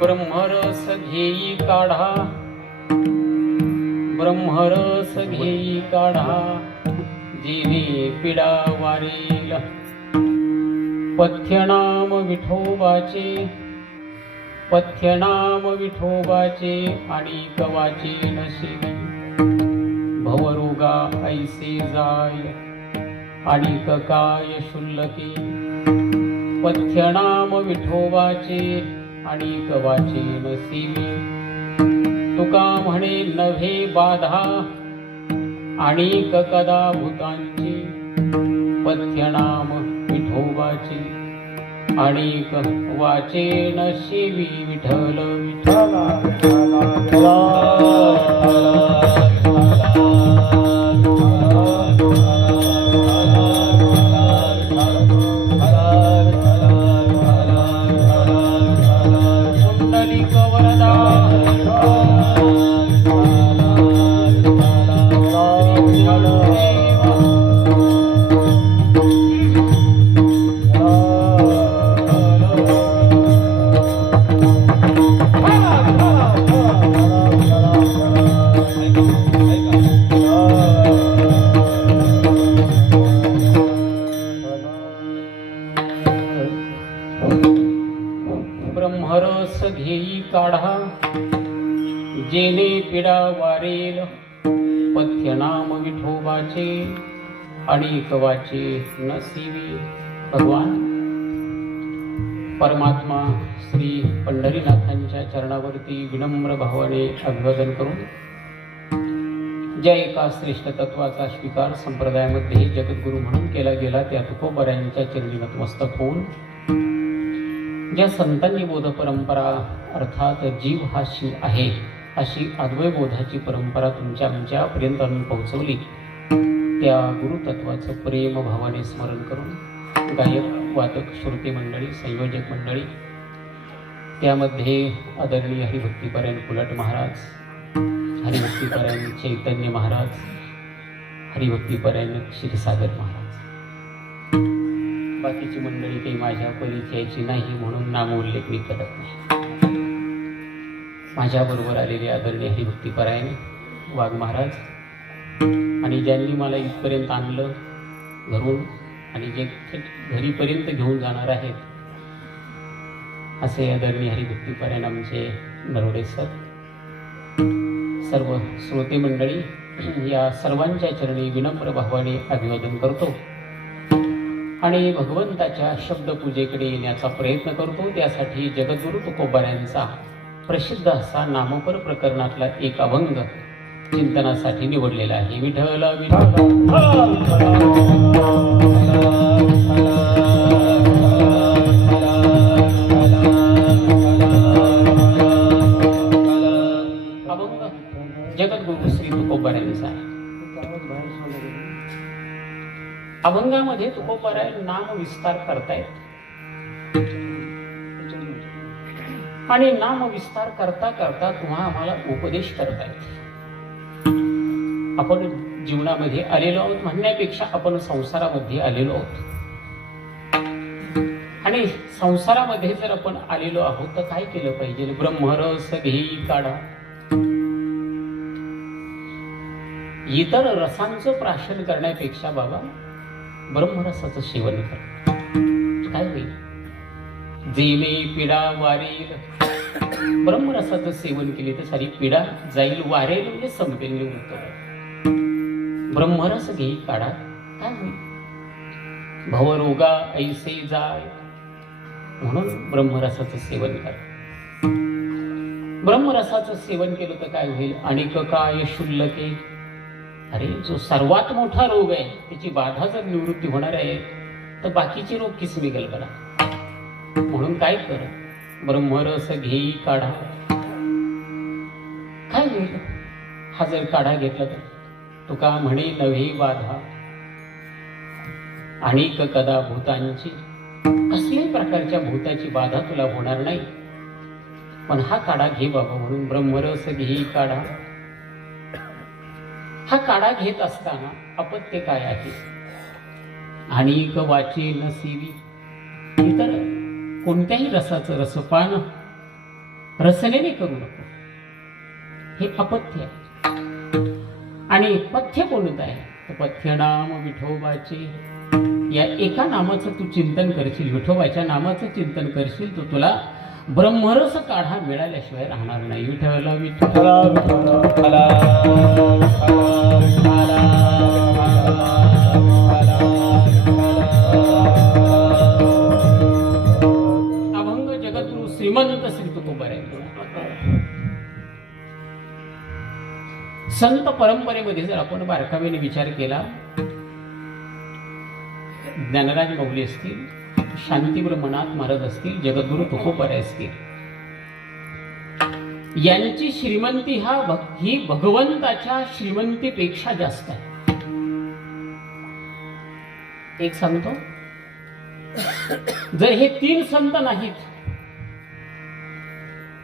ब्रह्मरस घेई काढा, ब्रह्मरस घेई काढा, जिने पिडा वारेल. पथ्यनाम विठोबाचे, पथ्यनाम विठोबाचे, आणि कवाचे नशिबी. भवरोगा ऐसे जाय, आणि काय शुल्लके. पथ्यनाम विठोबाचे, आणि कवाचे नशिबी. तुका म्हणे नव्हे बाधा, आणि कदा भूतांची. पथ्यनाम विठोबाचे, आणि वाचे नशिबी. विठ्ठल विठ्ठला विठ्ठला विठ्ठला. ब्रह्मरस घेई काढा, जेने पिडा वारेल. पथ्यनाम विठोबाचे, आणि कवाचे नशिबी. भगवान परमात्मा श्री पंढरीनाथांच्या चरणावरती विनम्र भावाने अभिवादन करून, ज्या एका श्रेष्ठ तत्वाचा स्वीकार संप्रदायामध्ये जगद्गुरु म्हणून केला गेला त्या तुकोबऱ्यांच्या चरणी नतमस्तक होऊन, ज्या संतांनी बोध परंपरा अर्थात जीव हा शिव आहे अशी अद्वैत बोधाची परंपरा तुमच्या आमच्यापर्यंत आणून पोहोचवली, त्या गुरुतत्वाचं प्रेम भावाने स्मरण करून गायक वादक श्रोते मंडळी, संयोजक मंडळी, त्यामध्ये आदरणीय हरिभक्तीपरायण कुलट महाराज, हरिभक्तीपरायण चैतन्य महाराज, हरिभक्तीपरायण क्षीरसागर महाराज, बाकीची मंडळी काही माझ्या परिचयाची नाही म्हणून नामोल्लेख मी करत नाही. माझ्याबरोबर आलेले आदरणीय हरिभक्तीपरायण वाघ महाराज, आणि ज्यांनी मला इथपर्यंत आणलं घरून आणि जे घरीपर्यंत घेऊन जाणार आहेत असे आदरणीय हरिभक्तीपरायण आमचे नरोडे सर, सर्व श्रोते मंडळी, या सर्वांच्या चरणी विनम्र भावाने अभिवादन करतो आणि भगवंताच्या शब्दपूजेकडे येण्याचा प्रयत्न करतो. त्यासाठी जगद्गुरु तुकोबाऱ्यांचा प्रसिद्ध असा नामपर प्रकरणातला एक अभंग चिंतनासाठी निवडलेला आहे. विठ्ठल अभंग जगद्गुरु श्री तुकोबाऱ्यांचा आहे. अभंगामध्ये तुकोबाराय नाम विस्तार करतायत, आणि नाम विस्तार करता करता तुम्हा आम्हाला उपदेश करतायत. आपण जीवनामध्ये आलेलो आहोत म्हणण्यापेक्षा आपण संसारामध्ये आलेलो आहोत, आणि संसारामध्ये जर आपण आलेलो आहोत तर काय केलं पाहिजे? ब्रह्मरस घेई काढा. इतर रसांचं प्राशन करण्यापेक्षा बाबा ब्रह्मरसाचं सेवन कर. काय होईल? जेने पिडा वारेल. ब्रह्मरसाचं सेवन केले तर सारी पिडा जाईल, वारेल म्हणजे संपेल, निवृत्त. ब्रह्मरस घेई काढा. काय होईल? भवरोगा ऐसे जाय. म्हणून ब्रह्मरसाचं सेवन कर. ब्रह्मरसाचं सेवन केलं तर काय होईल? अनेक काय शुल्लके. अरे जो सर्वात मोठा रोग आहे त्याची बाधा जर निवृत्ती होणार आहे तर बाकीचे रोग किस निघेल बरा. म्हणून काय कर? ब्रह्मरस घेई काढा. काय होईल? हा जर काढा घेतला तर तुका म्हणे नव्हे बाधा, आणि कदा भूतांची. कसल्याही प्रकारच्या भूताची बाधा तुला होणार नाही. पण हा काढा घे बाबा. म्हणून ब्रह्मरस घेई काढा. हा काढा घेत असताना अपत्य काय आहे? आणि वाचे नसिवी. इतर कोणत्याही रसाचं रसपान रसनेने करू नको, हे अपथ्य आहे. आणि पथ्य कोणतं आहे? तर पथ्य नाम विठोबाचे. या एका नामाचं तू चिंतन करशील, विठोबाच्या नामाचं चिंतन करशील, तर तुला ब्रह्मरस काढा मिळाल्याशिवाय राहणार नाही. विठ्ठला विठ्ठला विठ्ठला अभंग जगद्गुरु श्रीमंत श्री तुकोबाराय. संत परंपरेमध्ये जर आपण बारकाव्याने विचार केला, ज्ञानराज माऊली असतील, शांती ब्रह्मनाथ महाराज असतील, जगद्गुरु तुकोबाराय असतील, यांची श्रीमंती ही भगवंताच्या श्रीमंतीपेक्षा जास्त आहे. एक सांगतो, जर हे तीन संत नाहीत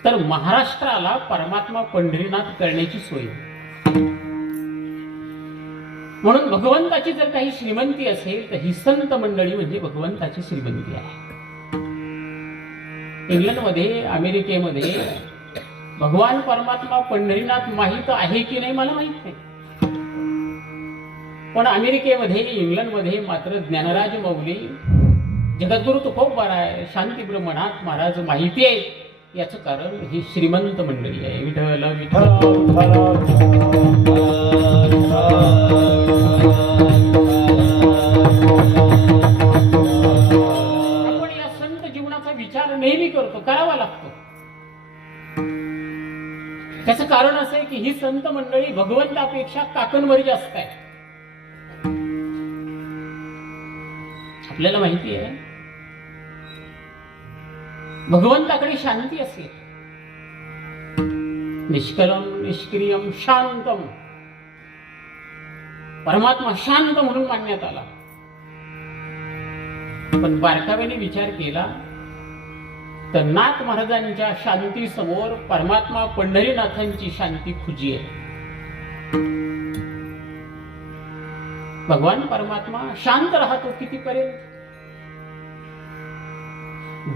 तर महाराष्ट्राला परमात्मा पंढरीनाथ करण्याची सोय. म्हणून भगवंताची जर काही श्रीमंती असेल तर ही संत मंडळी म्हणजे भगवंताची श्रीमंती आहे. इंग्लंडमध्ये, अमेरिकेमध्ये भगवान परमात्मा पंढरीनाथ माहित आहे की नाही मला माहित नाही, पण अमेरिकेमध्ये, इंग्लंडमध्ये मात्र ज्ञानराज माऊली, जगद्गुरु तुकोबाराय, शांती ब्रह्मनाथ महाराज माहिती आहे. याचं कारण ही श्रीमंत मंडळी आहे. विठ्ठल विठ्ठल. आपण या संत जीवनाचा विचार नेहमी करतो, करावा लागतो. त्याचं कारण असं आहे की ही संत मंडळी भगवंतापेक्षा काकणभर जास्त आहे. आपल्याला माहिती आहे, भगवंताकडे शांती असेल, निष्कलम निष्क्रियम शांतम, परमात्मा शांत म्हणून मानण्यात आला. पण बारकाव्याने विचार केला तर नाथ महाराजांच्या शांती समोर परमात्मा पंढरीनाथांची शांती खुजी आहे. भगवान परमात्मा शांत राहतो कितीपर्यंत?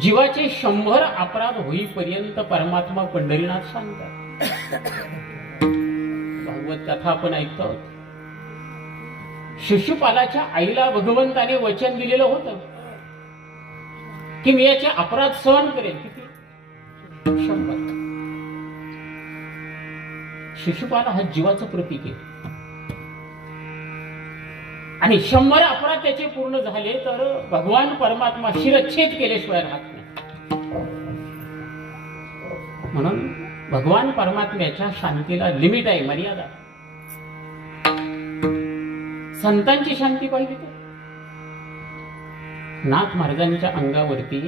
जीवाचे 100 अपराध होईपर्यंत परमात्मा पंढरीनाथ शांत आहे. भागवत कथा आपण ऐकतो, शिशुपालाच्या आईला भगवंताने वचन दिलेलं होतं की मी याचे अपराध सहन करेन. किती? 100. शिशुपाला हा जीवाचं प्रतीक आहे आणि 100 अपराध त्याचे पूर्ण झाले तर भगवान परमात्मा शिरच्छेद केल्याशिवाय राहत नाही. म्हणून भगवान परमात्म्याच्या शांतीला लिमिट आहे, मर्यादा. संतांची शांती पाहिजे तर नाथ महाराजांच्या अंगावरती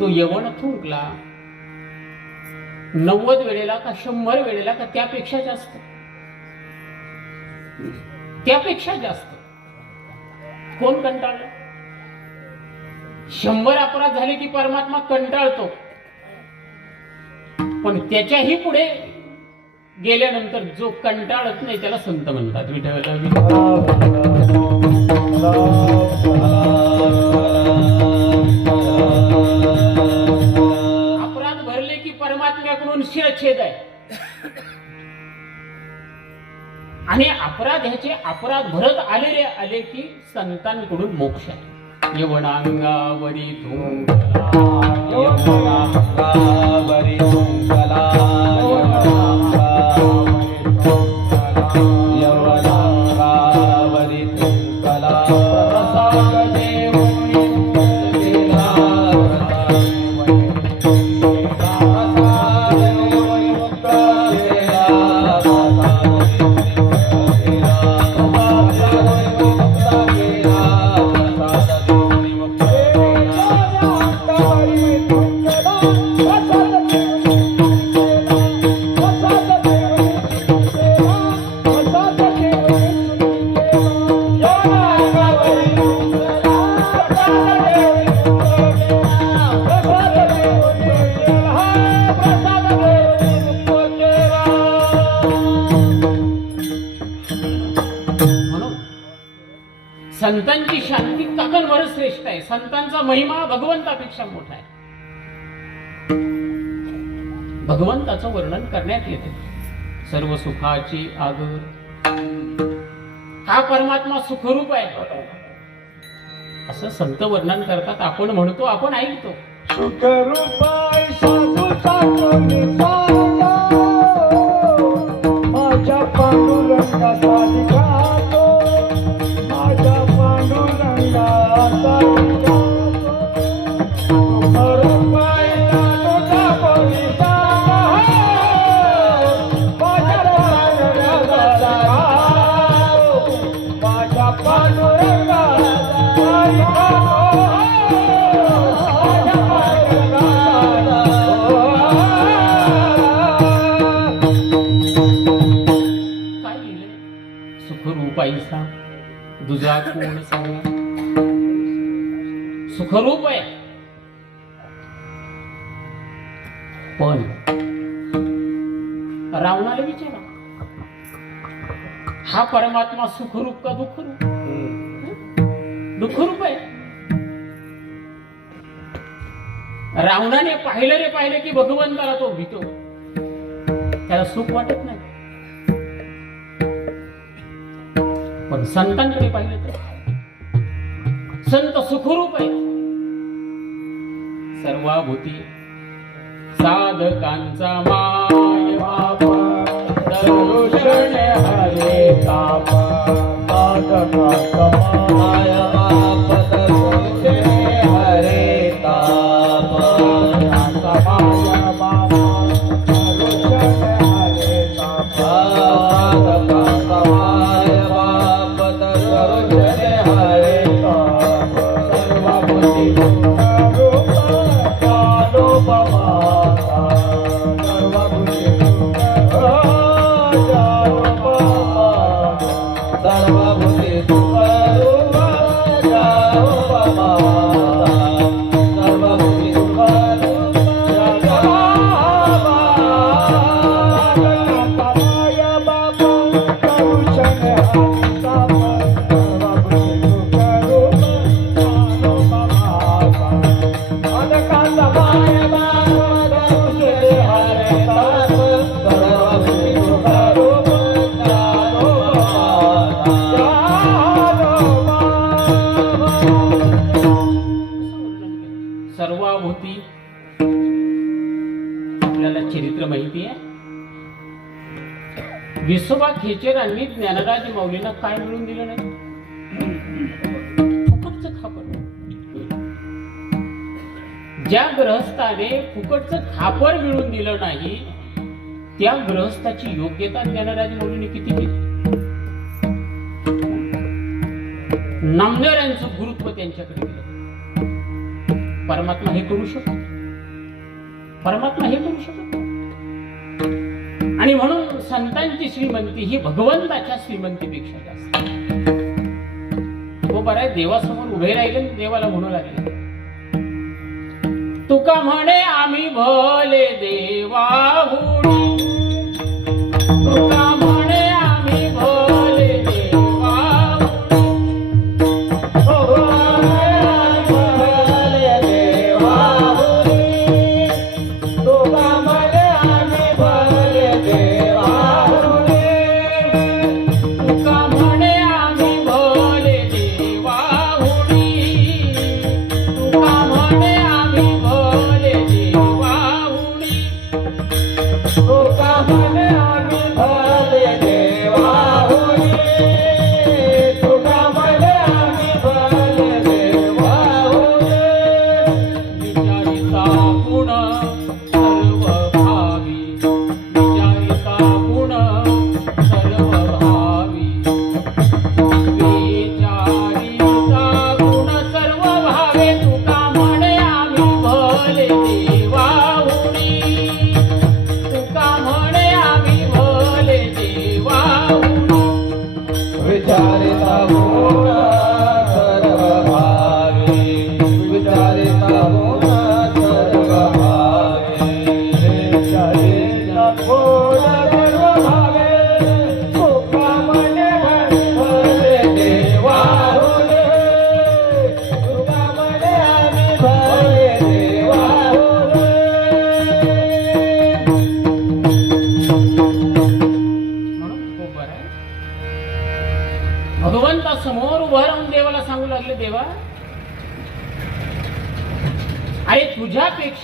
तो यवन थुंकला 90 वेळेला का 100 वेळेला का त्यापेक्षा जास्त, त्यापेक्षा जास्त. कोण कंटाळलं? 100 अपराध झाले की परमात्मा कंटाळतो, पण त्याच्याही पुढे गेल्यानंतर जो कंटाळत नाही त्याला संत म्हणतात. अपराध भरले की परमात्म्याकडून शिरच्छेद आहे आणि अपराध ह्याचे अपराध भरत आले की संतांकडून मोक्ष आहे. यवनांगावरी संतांची शांती काकणभर श्रेष्ठ आहे. संतांचा महिमा भगवंतापेक्षा मोठा आहे. भगवंताचं वर्णन करण्यात येते. सर्व सुखाची आगर हा परमात्मा सुखरूप आहे असं संत वर्णन करतात. आपण म्हणतो, आपण ऐकतो. सुखरूपाय साधूचा कोणी सांगा, माझ्या पांडुरंगाचा निघालो, माझ्या पांडुरंगाचा निघालो. सुखरूपाय साधूचा कोणी सांगा, माझ्या पांडुरंगाचा निघालो, माझ्या पांडुरंगाचा निघालो. पैसा दुजा कोण सांगा. सुखरूप आहे, पण रावणाला विचारा, हा परमात्मा सुखरूप का दुःखरूप? दुःखरूप आहे. रावणाने पाहिलं की भगवंताला तो भीतो, त्याला सुख वाटत नाही. पण संतांकडे पाहिलं तर संत सुखरूप आहे. सर्वाभूती साधकांचा माय बाप, दर्शन हरे ताप. साधकांचा माय बाप, दर्शन हरे ताप. माय बाप, दर्शन हरे ताप. साधकांचा माय बाप, दर्शन हरे ताप. सर्वाभूती सुखरूप कालो बमाता, सर्वाभूती सुखरूप कालो बमाता, सर्वाभूती सुखरूप कालो बमाता, सर्वाभूती सुखरूप कालो बमाता. माय बाप, दर्शन हरे ताप. सर्वाभूती सुखरूप कालो बमाता, साधकांचा माय बाप, दर्शन हरे ताप. सर्वाभूती सुखरूप कालो बमाता, सर्वाभूती. आपल्याला चरित्र माहिती आहे. विसोबा खेचरांनी ज्ञानराज माऊलींना काय मिळून दिलं नाही? फुकटचं खापर. ज्या गृहस्थाने फुकटचं खापर मिळून दिलं नाही, त्या गृहस्थाची योग्यता ज्ञानराज माऊलींनी किती केली? नामदेवांचं गुरुत्व त्यांच्याकडे गेलं. परमात्मा हे करू शकतो, परमात्मा हे करू शकतो. आणि म्हणून संतांची श्रीमंती ही भगवंताच्या श्रीमंतीपेक्षा जास्त. तो बराय देवासमोर उभे राहिले, देवाला म्हणू लागले, तुका म्हणे आम्ही भले देवाहुनी, तुका म्हणे आम्ही भले देवाहुनी.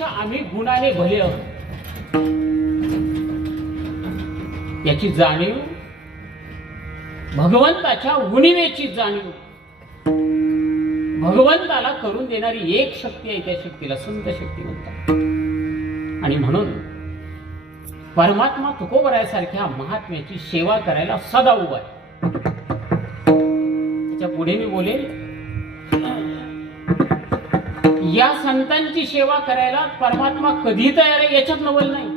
आम्ही गुणाने भले आहोत याची जाणीव, भगवंताच्या उणिवेची जाणीव, भगवंताला करून देणारी एक शक्ती आहे, त्या शक्तीला संत शक्ती म्हणतात. आणि म्हणून परमात्मा तुकोबरायासारख्या महात्म्याची सेवा करायला सदा उभा आहे. त्याच्या पुढे मी बोलेल, या संतांची सेवा करायला परमात्मा कधी तयार आहे याच्यात नवल नाही.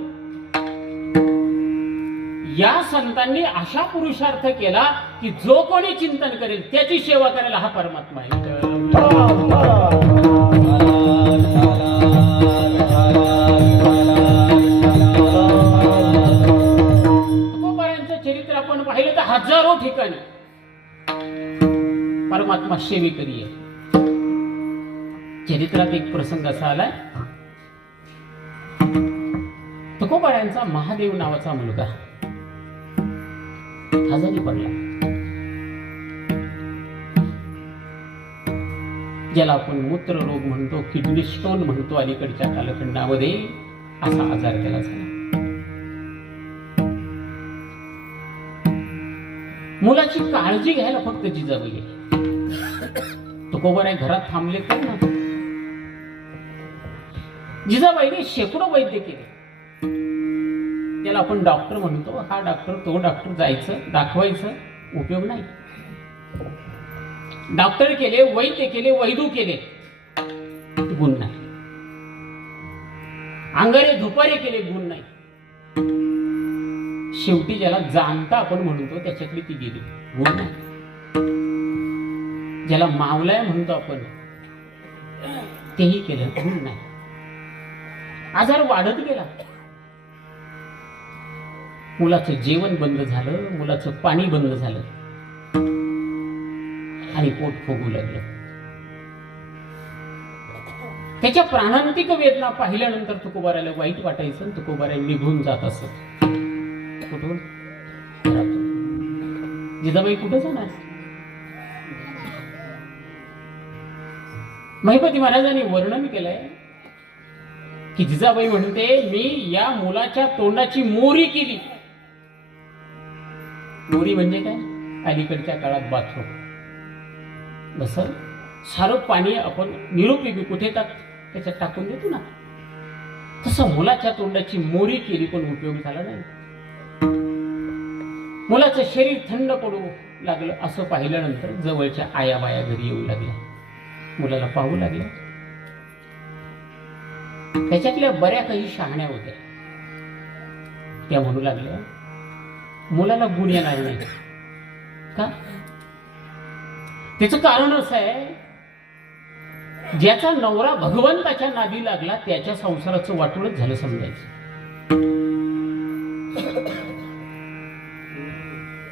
या संतांनी अशा पुरुषार्थ केला की जो कोणी चिंतन करेल त्याची सेवा करायला हा परमात्मा आहे. तुकोबारायांचं चरित्र आपण पाहिलं तर हजारो ठिकाणी परमात्मा सेवेकरी आहे. चरित्रात एक प्रसंग असा आलाय, तुकोबारायांचा महादेव नावाचा मुलगा आजारी पडला, ज्याला आपण मूत्ररोग म्हणतो, किडनी स्टोन म्हणतो अलीकडच्या कालखंडामध्ये, असा आजार त्याला झाला. मुलाची काळजी घ्यायला फक्त जिजाबाई आहे. तुकोबाराय घरात थांबले तर ना, जिजाबाईने शेकडो वैद्य केले. त्याला आपण डॉक्टर म्हणतो, हा डॉक्टर तो डॉक्टर, जायचं दाखवायचं, उपयोग नाही. डॉक्टर केले, वैद्य केले, वैदू केले, गुण नाही. अंगारे धुपारे केले, गुण नाही. शेवटी ज्याला जाणता आपण म्हणतो त्याच्यातली ती गेली, गुण नाही. ज्याला मावलाय म्हणतो आपण तेही केलं, गुण नाही. आजार वाढत गेला. मुलाचं जेवण बंद झालं, मुलाचं पाणी बंद झालं आणि पोट फुगू लागलं. त्याच्या प्राणांतिक वेदना पाहिल्यानंतर तुकोबारायला वाईट वाटायचं. तुकोबाराय निघून जात असत. कुठून? घरातून. जिजाबाई कुठे जाणार? महिपती महाराजांनी वर्णन केलंय की जिजाबाई म्हणते, मी या मुलाच्या तोंडाची मोरी केली. मोरी म्हणजे काय? अलीकडच्या काळात बाथरूम. जसं सारं पाणी आपण निरुपयोगी कुठे त्याच्यात टाकून देतो ना, तसं मुलाच्या तोंडाची मोरी केली, पण उपयोग झाला नाही. मुलाचं शरीर थंड पडू लागलं. असं पाहिल्यानंतर जवळच्या आया बाया घरी येऊ लागल्या, मुलाला पाहू लागल्या. त्याच्यातल्या बऱ्या काही शहाण्या होत्या. त्या म्हणू लागल्या, मुलाला गुण येणार नाही का? त्याचं कारण असं आहे, ज्याचा नवरा भगवंताच्या नादी लागला त्याच्या संसाराचं वाटोळच झालं समजायचं.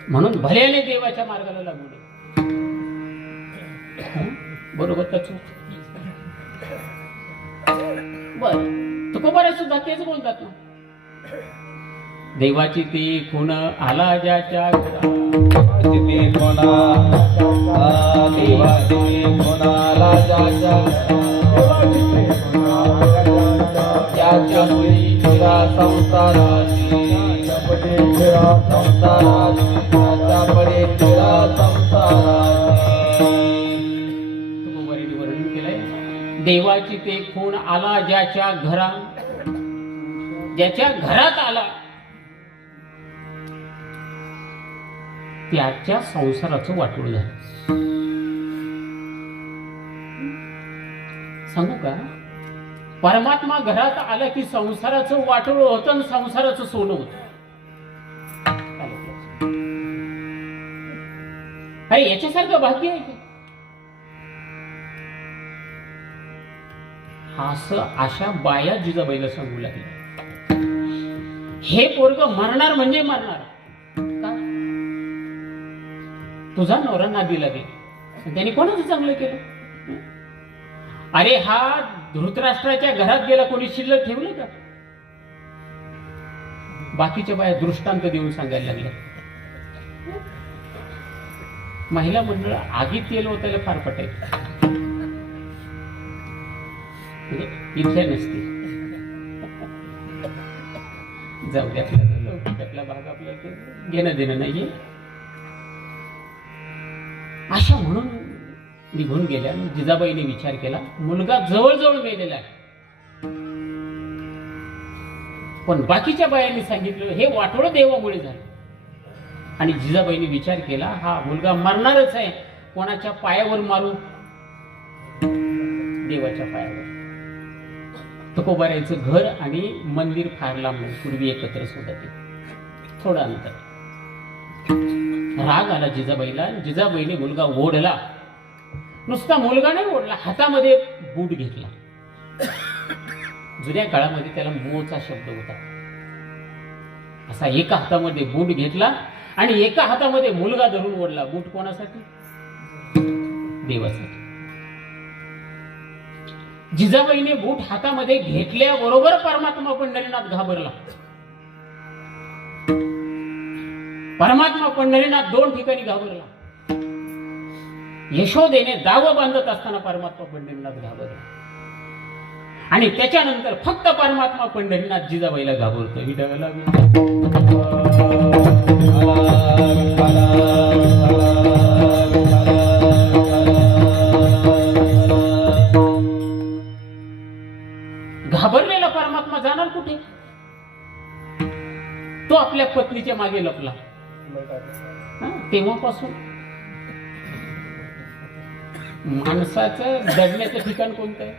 म्हणून भल्याने देवाच्या मार्गाला लागू नये. बरोबर का चूक? बर, तुकोबाराय सुद्धा तेच बोलतात ना, देवाची ती खूण आला ज्याच्या घरा, देवाची खूण आला ज्याच्या त्याच्या मुली फिरा संसाराची, तुकोबारायांनी वर्णन केलंय, देवाची ते खूण आला ज्याच्या घरा, ज्याच्या घरात आला त्याच्या संसाराचं वाटोळ झालं. सांगू का? परमात्मा घरात आला की संसाराचं वाटोळ होतं आणि संसाराचं सोनं होतं. अरे याच्यासारखं भाग्य आहे का? असं अशा बाया जिजाबाईला सांगू लागल्या, हे पोरग मरणार म्हणजे मरणार का? तुझा नवरा नादी लागेल, त्याने कोणाचं चांगलं केलं? अरे हा धृतराष्ट्राच्या घरात गेला, कोणी शिल्लक ठेवलं का? बाकीच्या बाया दृष्टांत देऊन सांगायला लागल्या. महिला मंडळ आगीत तेल ओतायला फार पटायचं, म्हणजे इथल्या नसते. जाऊ दे, आपल्याला लौकिकातला भाग आपल्याला ते घेणं देणं नाहीये. अशा म्हणून निघून गेल्या. जिजाबाईने विचार केला, मुलगा जवळजवळ मेलेला आहे, पण बाकीच्या बायांनी सांगितलं हे वाटोळं देवामुळे झालं. आणि जिजाबाईने विचार केला, हा मुलगा मरणारच आहे, कोणाच्या पायावर मारू? देवाच्या पायावर. तुकोबारायचं घर आणि मंदिर फार लांब नाही, पूर्वी एकत्रच होतं ते, थोडं अंतर. राग आला जिजाबाईला. जिजाबाईने मुलगा ओढला. नुसता मुलगा नाही ओढला, हातामध्ये बूट घेतला. जुन्या काळामध्ये त्याला मोचा शब्द होता. असा एका हातामध्ये बूट घेतला आणि एका हातामध्ये मुलगा धरून ओढला. बूट कोणासाठी? देवासाठी. जिजाबाईने बूट हातामध्ये घेतल्याबरोबर परमात्मा पंढरीनाथ घाबरला. परमात्मा पंढरीनाथ 2 ठिकाणी घाबरला. यशोदेने दाव बांधत असताना परमात्मा पंढरीनाथ घाबरला. आणि त्याच्यानंतर फक्त परमात्मा पंढरीनाथ जिजाबाईला घाबरतो. ही डबल घाबरलेला परमात्मा जाणार कुठे? तो आपल्या पत्नीच्या मागे लपला. तेव्हापासून माणसाचं जगण्याचं ठिकाण कोणतं आहे?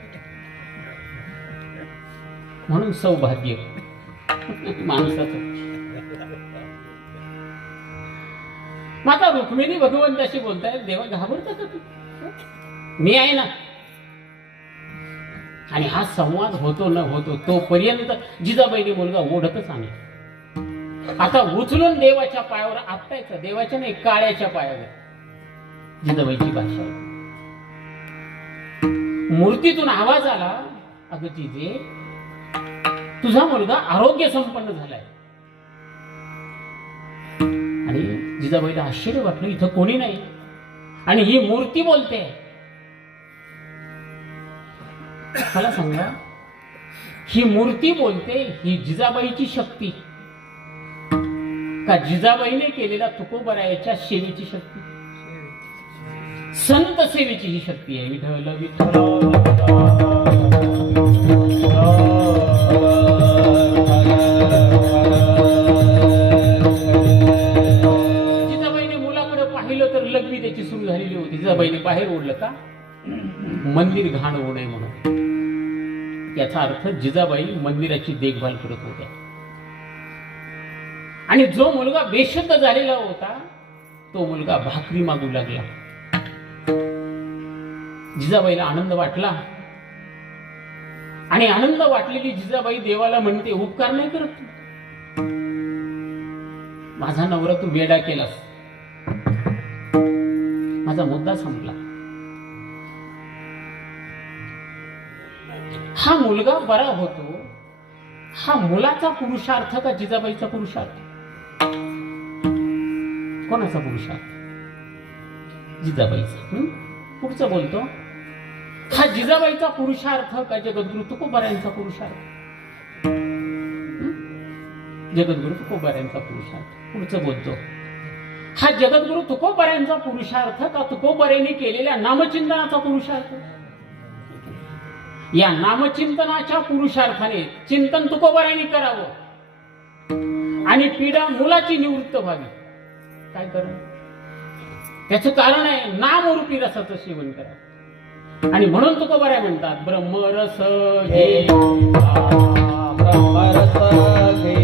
म्हणून सौभाग्य माणसाचं. माता रुक्मिणी भगवंताशी बोलताय, देवा घाबरता का तू? मी आहे ना. आणि हा संवाद होतो न होतो तोपर्यंत जिजाबाईने मुलगा ओढतच आणला. आता उचलून देवाच्या पायावर आपटायचं. देवाच्या नाही, काळ्याच्या पायावर. जिजाबाईची भाषा. मूर्तीतून आवाज आला, अगं जिजे, तुझा मुलगा आरोग्य संपन्न झालाय. आणि जिजाबाईला आश्चर्य वाटलं, इथं कोणी नाही आणि ही मूर्ती बोलते. मला सांगा, ही मूर्ती बोलते, ही जिजाबाईची शक्ती का जिजाबाईने केलेल्या तुकोबरायाच्या सेवेची शक्ती? संत सेवेची ही शक्ती आहे. विठ्ठल विठ्ठल. जिजाबाईने मुलाकडे पाहिलं तर लग्नी त्याची सुरू झालेली होती. जिजाबाईने बाहेर ओढलं का? मंदिर घाण होऊ नये म्हणून. याचा अर्थ जिजाबाई मंदिराची देखभाल करत होत्या. आणि जो मुलगा बेशुद्ध झालेला होता तो मुलगा भाकरी मागू लागला. जिजाबाईला आनंद वाटला. आणि आनंद वाटलेली जिजाबाई देवाला म्हणते, उपकार नाही करत तू. माझा नवरा तू वेडा केलास. माझा मुद्दा संपला. हा मुलगा बरा होतो. हा मुलाचा पुरुषार्थ का जिजाबाईचा पुरुषार्थ? कोणाचा पुरुषार्थ? जिजाबाईचा. पुढचं बोलतो, हा जिजाबाईचा पुरुषार्थ का जगद्गुरु तुकोबारायांचा पुरुषार्थ? जगद्गुरु तुकोबारायांचा पुरुषार्थ. पुढचं बोलतो, हा जगद्गुरु तुकोबारायांचा पुरुषार्थ का तुकोबारायांनी केलेल्या नामचिंतनाचा पुरुषार्थ? या नामचिंतनाच्या पुरुषार्थाने चिंतन तुकोबारायांनी करावं आणि पीडा मुलाची निवृत्त व्हावी. काय करा? त्याचं कारण आहे नामरूपी रसाचं सेवन करा. आणि म्हणून तुकोबाराय म्हणतात, ब्रह्मरस घे ब्रह्मरस घे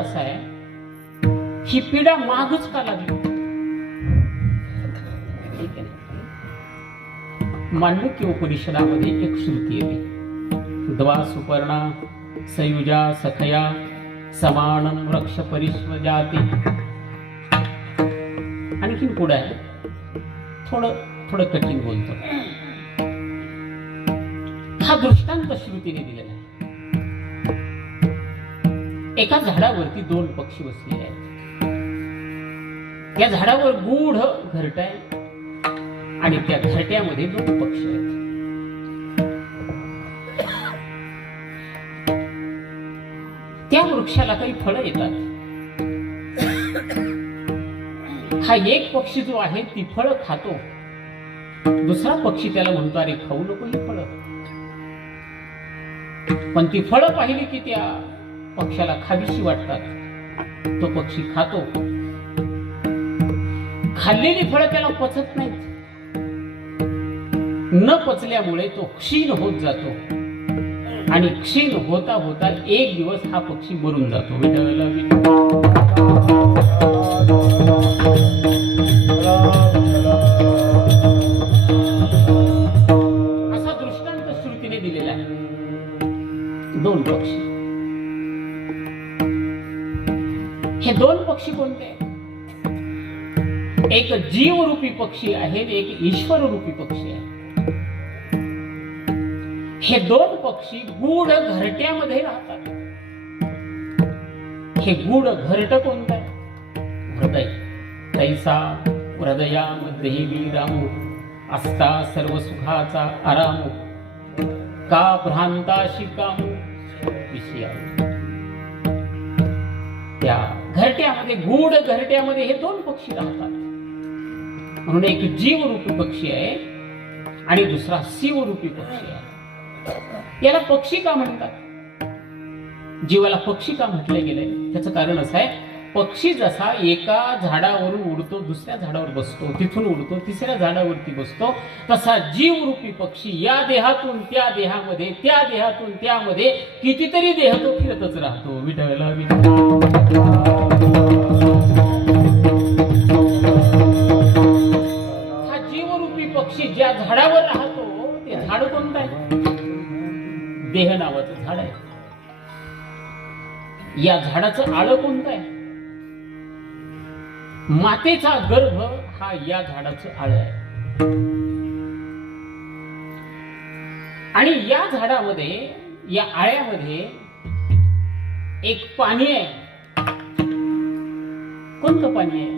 असा आहे, ही पिढा मागच का लागली? ठीक आहे. मांडुक्य उपनिषदामध्ये एक श्रुती येते, द्वा सुपर्णा सयुजा सखया समानम वृक्ष परिष्वजाती. आणखीन पुढे आहे, थोडं कठीण बोलतो. हा दृष्टांत श्रुतीने दिलेला आहे. एका झाडावरती दोन पक्षी बसलेले आहेत. या झाडावर गूढ घरट आहे आणि त्या घरट्यामध्ये दोन पक्षी आहेत. त्या वृक्षाला काही फळं येतात. हा एक पक्षी जो आहे ती फळं खातो. दुसरा पक्षी त्याला म्हणतो, अरे खाऊ नको ही फळं. पण ती फळं पाहिली की त्या पक्षाला खावीशी वाटतात. तो पक्षी खातो. खाल्लेली फळं त्याला पचत नाहीत. न पचल्यामुळे तो क्षीण होत जातो आणि क्षीण होता होता एक दिवस हा पक्षी मरून जातो. असा दृष्टांत श्रुतीने दिलेला आहे. दोन पक्षी. हे दोन पक्षी कोणते? एक जीवरूपी पक्षी आहे, एक ईश्वर रूपी पक्षी आहे. हे दोन पक्षी गूढ घरट्यामध्ये राहतात. हे गूढ घरट कोणतं आहे? हृदय. तैसा हृदयामध्ये विरामो असता सर्व सुखाचा आरामो का भ्रांताशी कामो विषया. त्या घरट्यामध्ये, गूढ घरट्यामध्ये हे दोन पक्षी राहतात. म्हणून एक जीवरूपी पक्षी आहे आणि दुसरा शिवरूपी पक्षी आहे. याला पक्षी का म्हणतात? जीवाला पक्षी का म्हटले गेले? त्याचं कारण असं आहे, पक्षी जसा एका झाडावरून उडतो, दुसऱ्या झाडावर बसतो, तिथून उडतो, तिसऱ्या झाडावरती बसतो, तसा जीवरूपी पक्षी या देहातून त्या देहामध्ये, त्या देहातून त्यामध्ये कितीतरी देह तो फिरतच राहतो. विठ्ठला हा जीवरूपी पक्षी ज्या झाडावर राहतो ते झाड कोणतं आहे? देह नावाचं झाड आहे. या झाडाचं आळ कोणतं आहे? मातेचा गर्भ हा या झाडाचं आळ आहे. आणि या झाडामध्ये, या आळ्यामध्ये एक पाणी आहे. कोणतं पाणी आहे?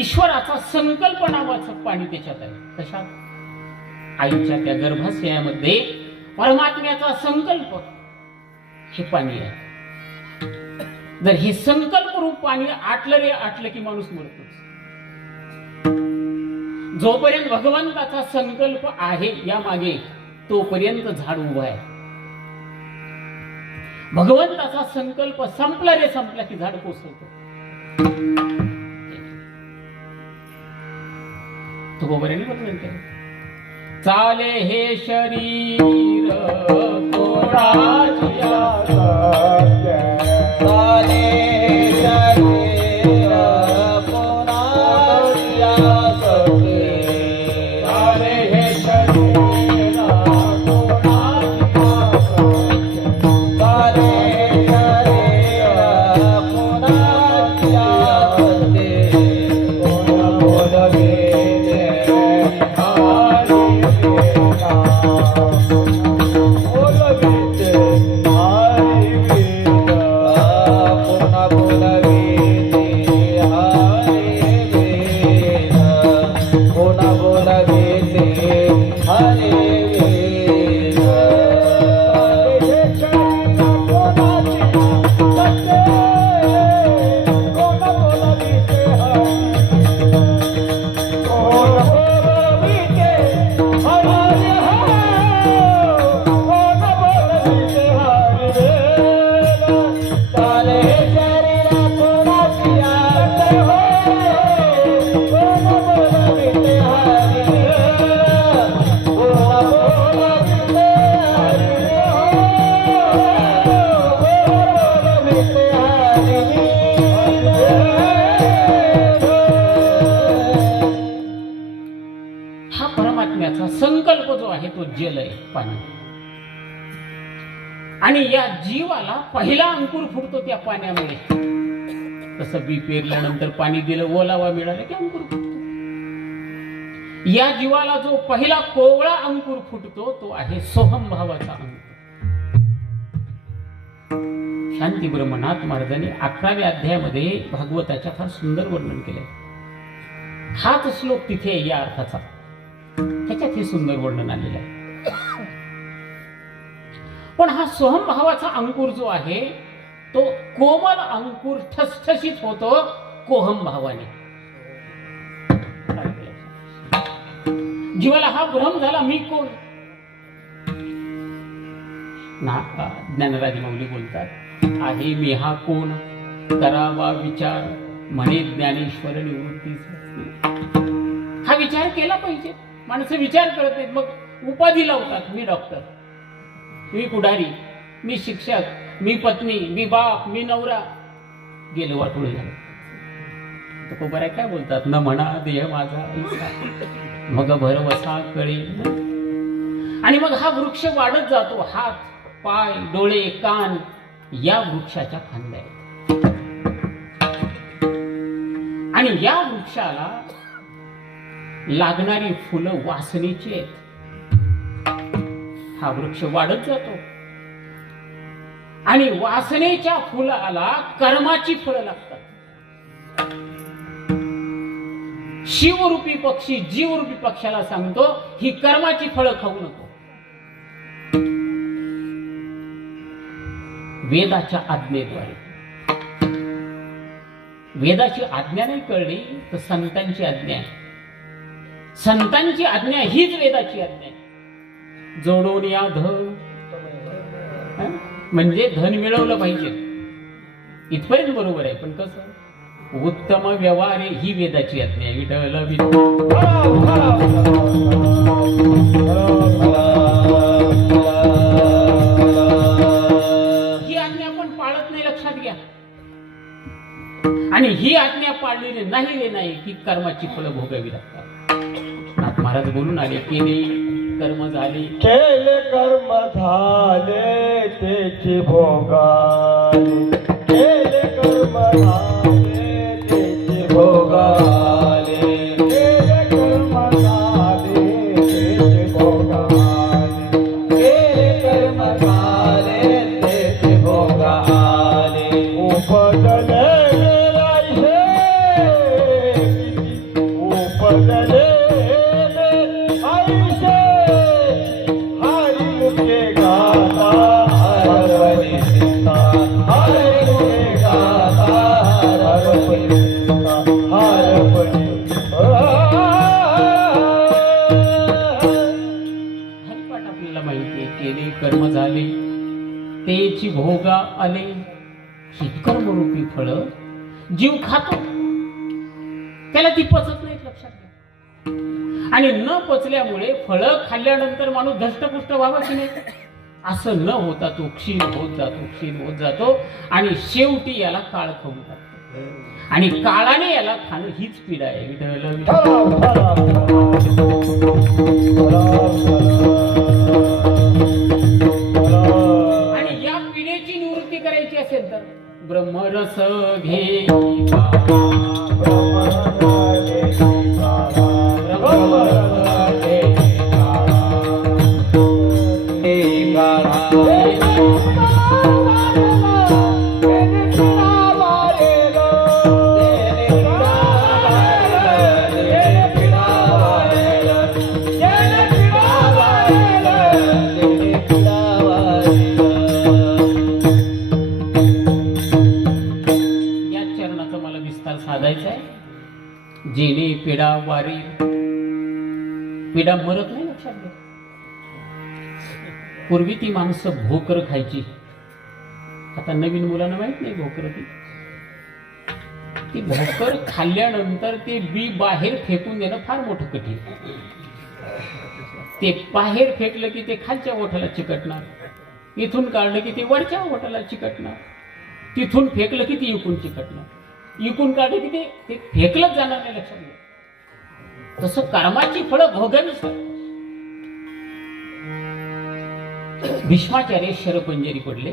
ईश्वराचा संकल्प नावाचं पाणी त्याच्यात आहे. कशात? आईच्या त्या गर्भाशयामध्ये परमात्म्याचा संकल्प हे पाणी आहे. जर हे संकल्प रूप पाणी आटलं की माणूस मरतोच. जोपर्यंत भगवंताचा संकल्प आहे या मागे, तोपर्यंत झाड उभं आहे. भगवंताचा संकल्प संपला की झाड कोसळतो. तोपर्यंत भगवंत चाले हे शरीर कोणाची चाले शरीर कोणाची चाले हे शरीर कोणाची चाले शरीर कोणाची कोण बोलवे बोलविते तो जल आहे, पाणी. आणि या जीवाला पहिला अंकुर फुटतो त्या पाण्यामुळे. तसं बी पेरल्यानंतर पाणी दिलं, ओलावा मिळाला की अंकुर फुटतो. या जीवाला जो पहिला कोवळा अंकुर फुटतो तो आहे सोहम भावाचा अंकुर. शांती ब्रह्मनाथ महाराजांनी 11व्या अध्यायामध्ये भागवताच्या फार सुंदर वर्णन केलंय. हाच श्लोक तिथे आहे या अर्थाचा, त्याच्यात हे सुंदर वर्णन आलेलं आहे. पण हा सोहम भावाचा अंकुर जो आहे तो कोमल अंकुर ठसठशीत होतो कोहम भावाने. जीवाला हा भ्रम झाला, मी कोण. ज्ञानराज माऊली बोलतात, आहे मी हा कोण, करावा विचार म्हणे ज्ञानेश्वर निवृत्तीचा. हा विचार केला पाहिजे. माणसं विचार करत नाहीत, मग उपाधी लावतात. मी डॉक्टर, मी पुढारी, मी शिक्षक, मी पत्नी, मी बाप, मी नवरा. गेलो वाटोळे झालं. तो बऱ्या काय बोलतात, न म्हणा देह माझा ऐसा, मग भरवसा कळे. आणि मग हा वृक्ष वाढत जातो. हात, पाय, डोळे, कान या वृक्षाच्या फांद्या आहेत. आणि या वृक्षाला लागणारी फुलं वासनेची आहेत. हा वृक्ष वाढत जातो आणि वासनेच्या फुलाला कर्माची फळं लागतात. शिवरूपी पक्षी जीवरूपी पक्षाला सांगतो, ही कर्माची फळं खाऊ नको. वेदाच्या आज्ञेद्वारे. वेदाची आज्ञा नाही कळली तर संतांची आज्ञा आहे. संतांची आज्ञा हीच वेदाची आज्ञा आहे. जोडून या धन, म्हणजे धन मिळवलं पाहिजे इथपर्यंत बरोबर आहे. पण कसं उत्तम व्यवहार ही वेदाची आज्ञा आहे. विठ्ठल ही आज्ञा आपण पाळत नाही, लक्षात घ्या. आणि ही आज्ञा पाळलेली नाही की कर्माची फळं भोगावी लागतात. नाथ महाराज बोलून आले, केले कर्म झाले, केले कर्म झाले त्याची भोगाले, केले कर्म झाले त्याची भोगाले, केले कर्म झाले त्याची भोगाले, केले कर्म झाले त्याची भोगाले. उपजले उपजले कर्म झाले तेची भोगा आले. ही कर्मरूपी फळ जीव खातो, त्याला ती पचत नाहीत, लक्षात घ्या. आणि न पचल्यामुळे फळ खाल्ल्यानंतर माणूस धष्टपुष्ट व्हावा की नाही, असं न होता तो क्षीण होत जातो आणि शेवटी याला काळ खाऊन टाकतो. आणि काळाने याला खाणं हीच पीडा आहे. आणि या पिढीची निवृत्ती करायची असेल तर ब्रह्मरस घे, जेणे पिढा वारी. पिढा मरत नाही, लक्षात घ्या. पूर्वी ती माणसं भोकर खायची, आता नवीन मुलांना माहित नाही भोकर. ती भोकर खाल्ल्यानंतर ते बी बाहेर फेकून देणं फार मोठं कठीण. ते बाहेर फेकलं की ते खालच्या ओठाला चिकटणार, इथून काढलं की ते वरच्या ओठाला चिकटणार, तिथून फेकलं की ती इकून चिकटणार, इकून काढले की ते फेकलंच जाणार नाही, लक्षात घ्या. तसं कर्माची फळं भोगावीच. भीष्माचार्य शरपंजरी पडले.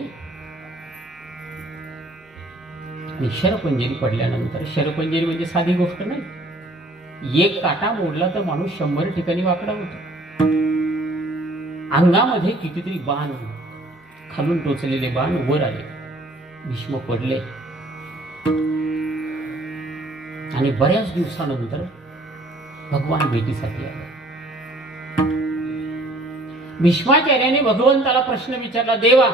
आणि शरपंजरी पडल्यानंतर, शरपंजरी म्हणजे साधी गोष्ट नाही. एक काटा मोडला तर माणूस 100 ठिकाणी वाकडा होतो. अंगामध्ये कितीतरी बाण, खालून टोचलेले बाण वर आले. भीष्म पडले आणि बऱ्याच दिवसानंतर भगवान भेटीसाठी आले. भीष्माचार्याने भगवंताला प्रश्न विचारला, देवा,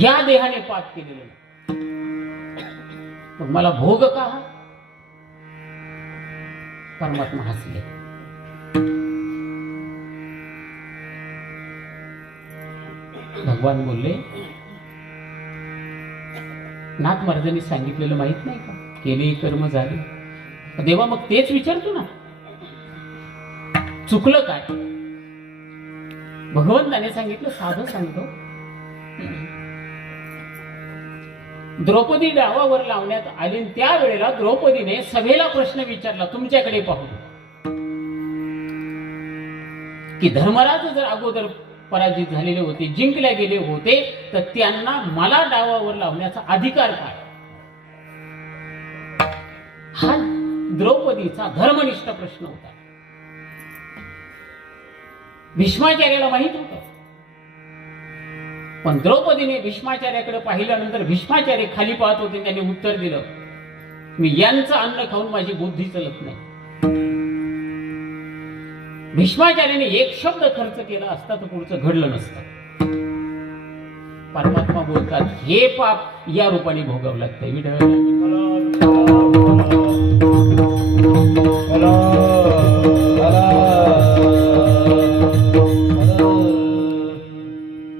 या देहाने पाप केलेलं मग मला भोग का हा? परमात्मा हसले. भगवान बोलले, नाथ महाराजांनी सांगितलेलं माहित नाही का, केले कर्म झाले. देवा, मग तेच विचारतो ना, चुकलं काय? भगवंताने सांगितलं, साधं सांगतो. द्रौपदी डावावर लावण्यात आली. त्यावेळेला द्रौपदीने सभेला प्रश्न विचारला, तुमच्याकडे पाहून, की धर्मराज जर अगोदर पराजित झालेले होते, जिंकल्या गेले होते, तर त्यांना मला डावावर लावण्याचा अधिकार काय? हा द्रौपदीचा धर्मनिष्ठ प्रश्न होता. भीष्माचार्याला माहित होत, पण द्रौपदीने भीष्माचार्याकडे पाहिल्यानंतर भीष्माचार्य खाली पाहत होते. त्यांनी उत्तर दिलं, मी यांचं अन्न खाऊन माझी बुद्धी चलत नाही. भीष्माचार्याने एक शब्द खर्च केला असता तर पुढचं घडलं नसतं. परमात्मा बोलतात, हे पाप या रूपाने भोगावं लागतंय.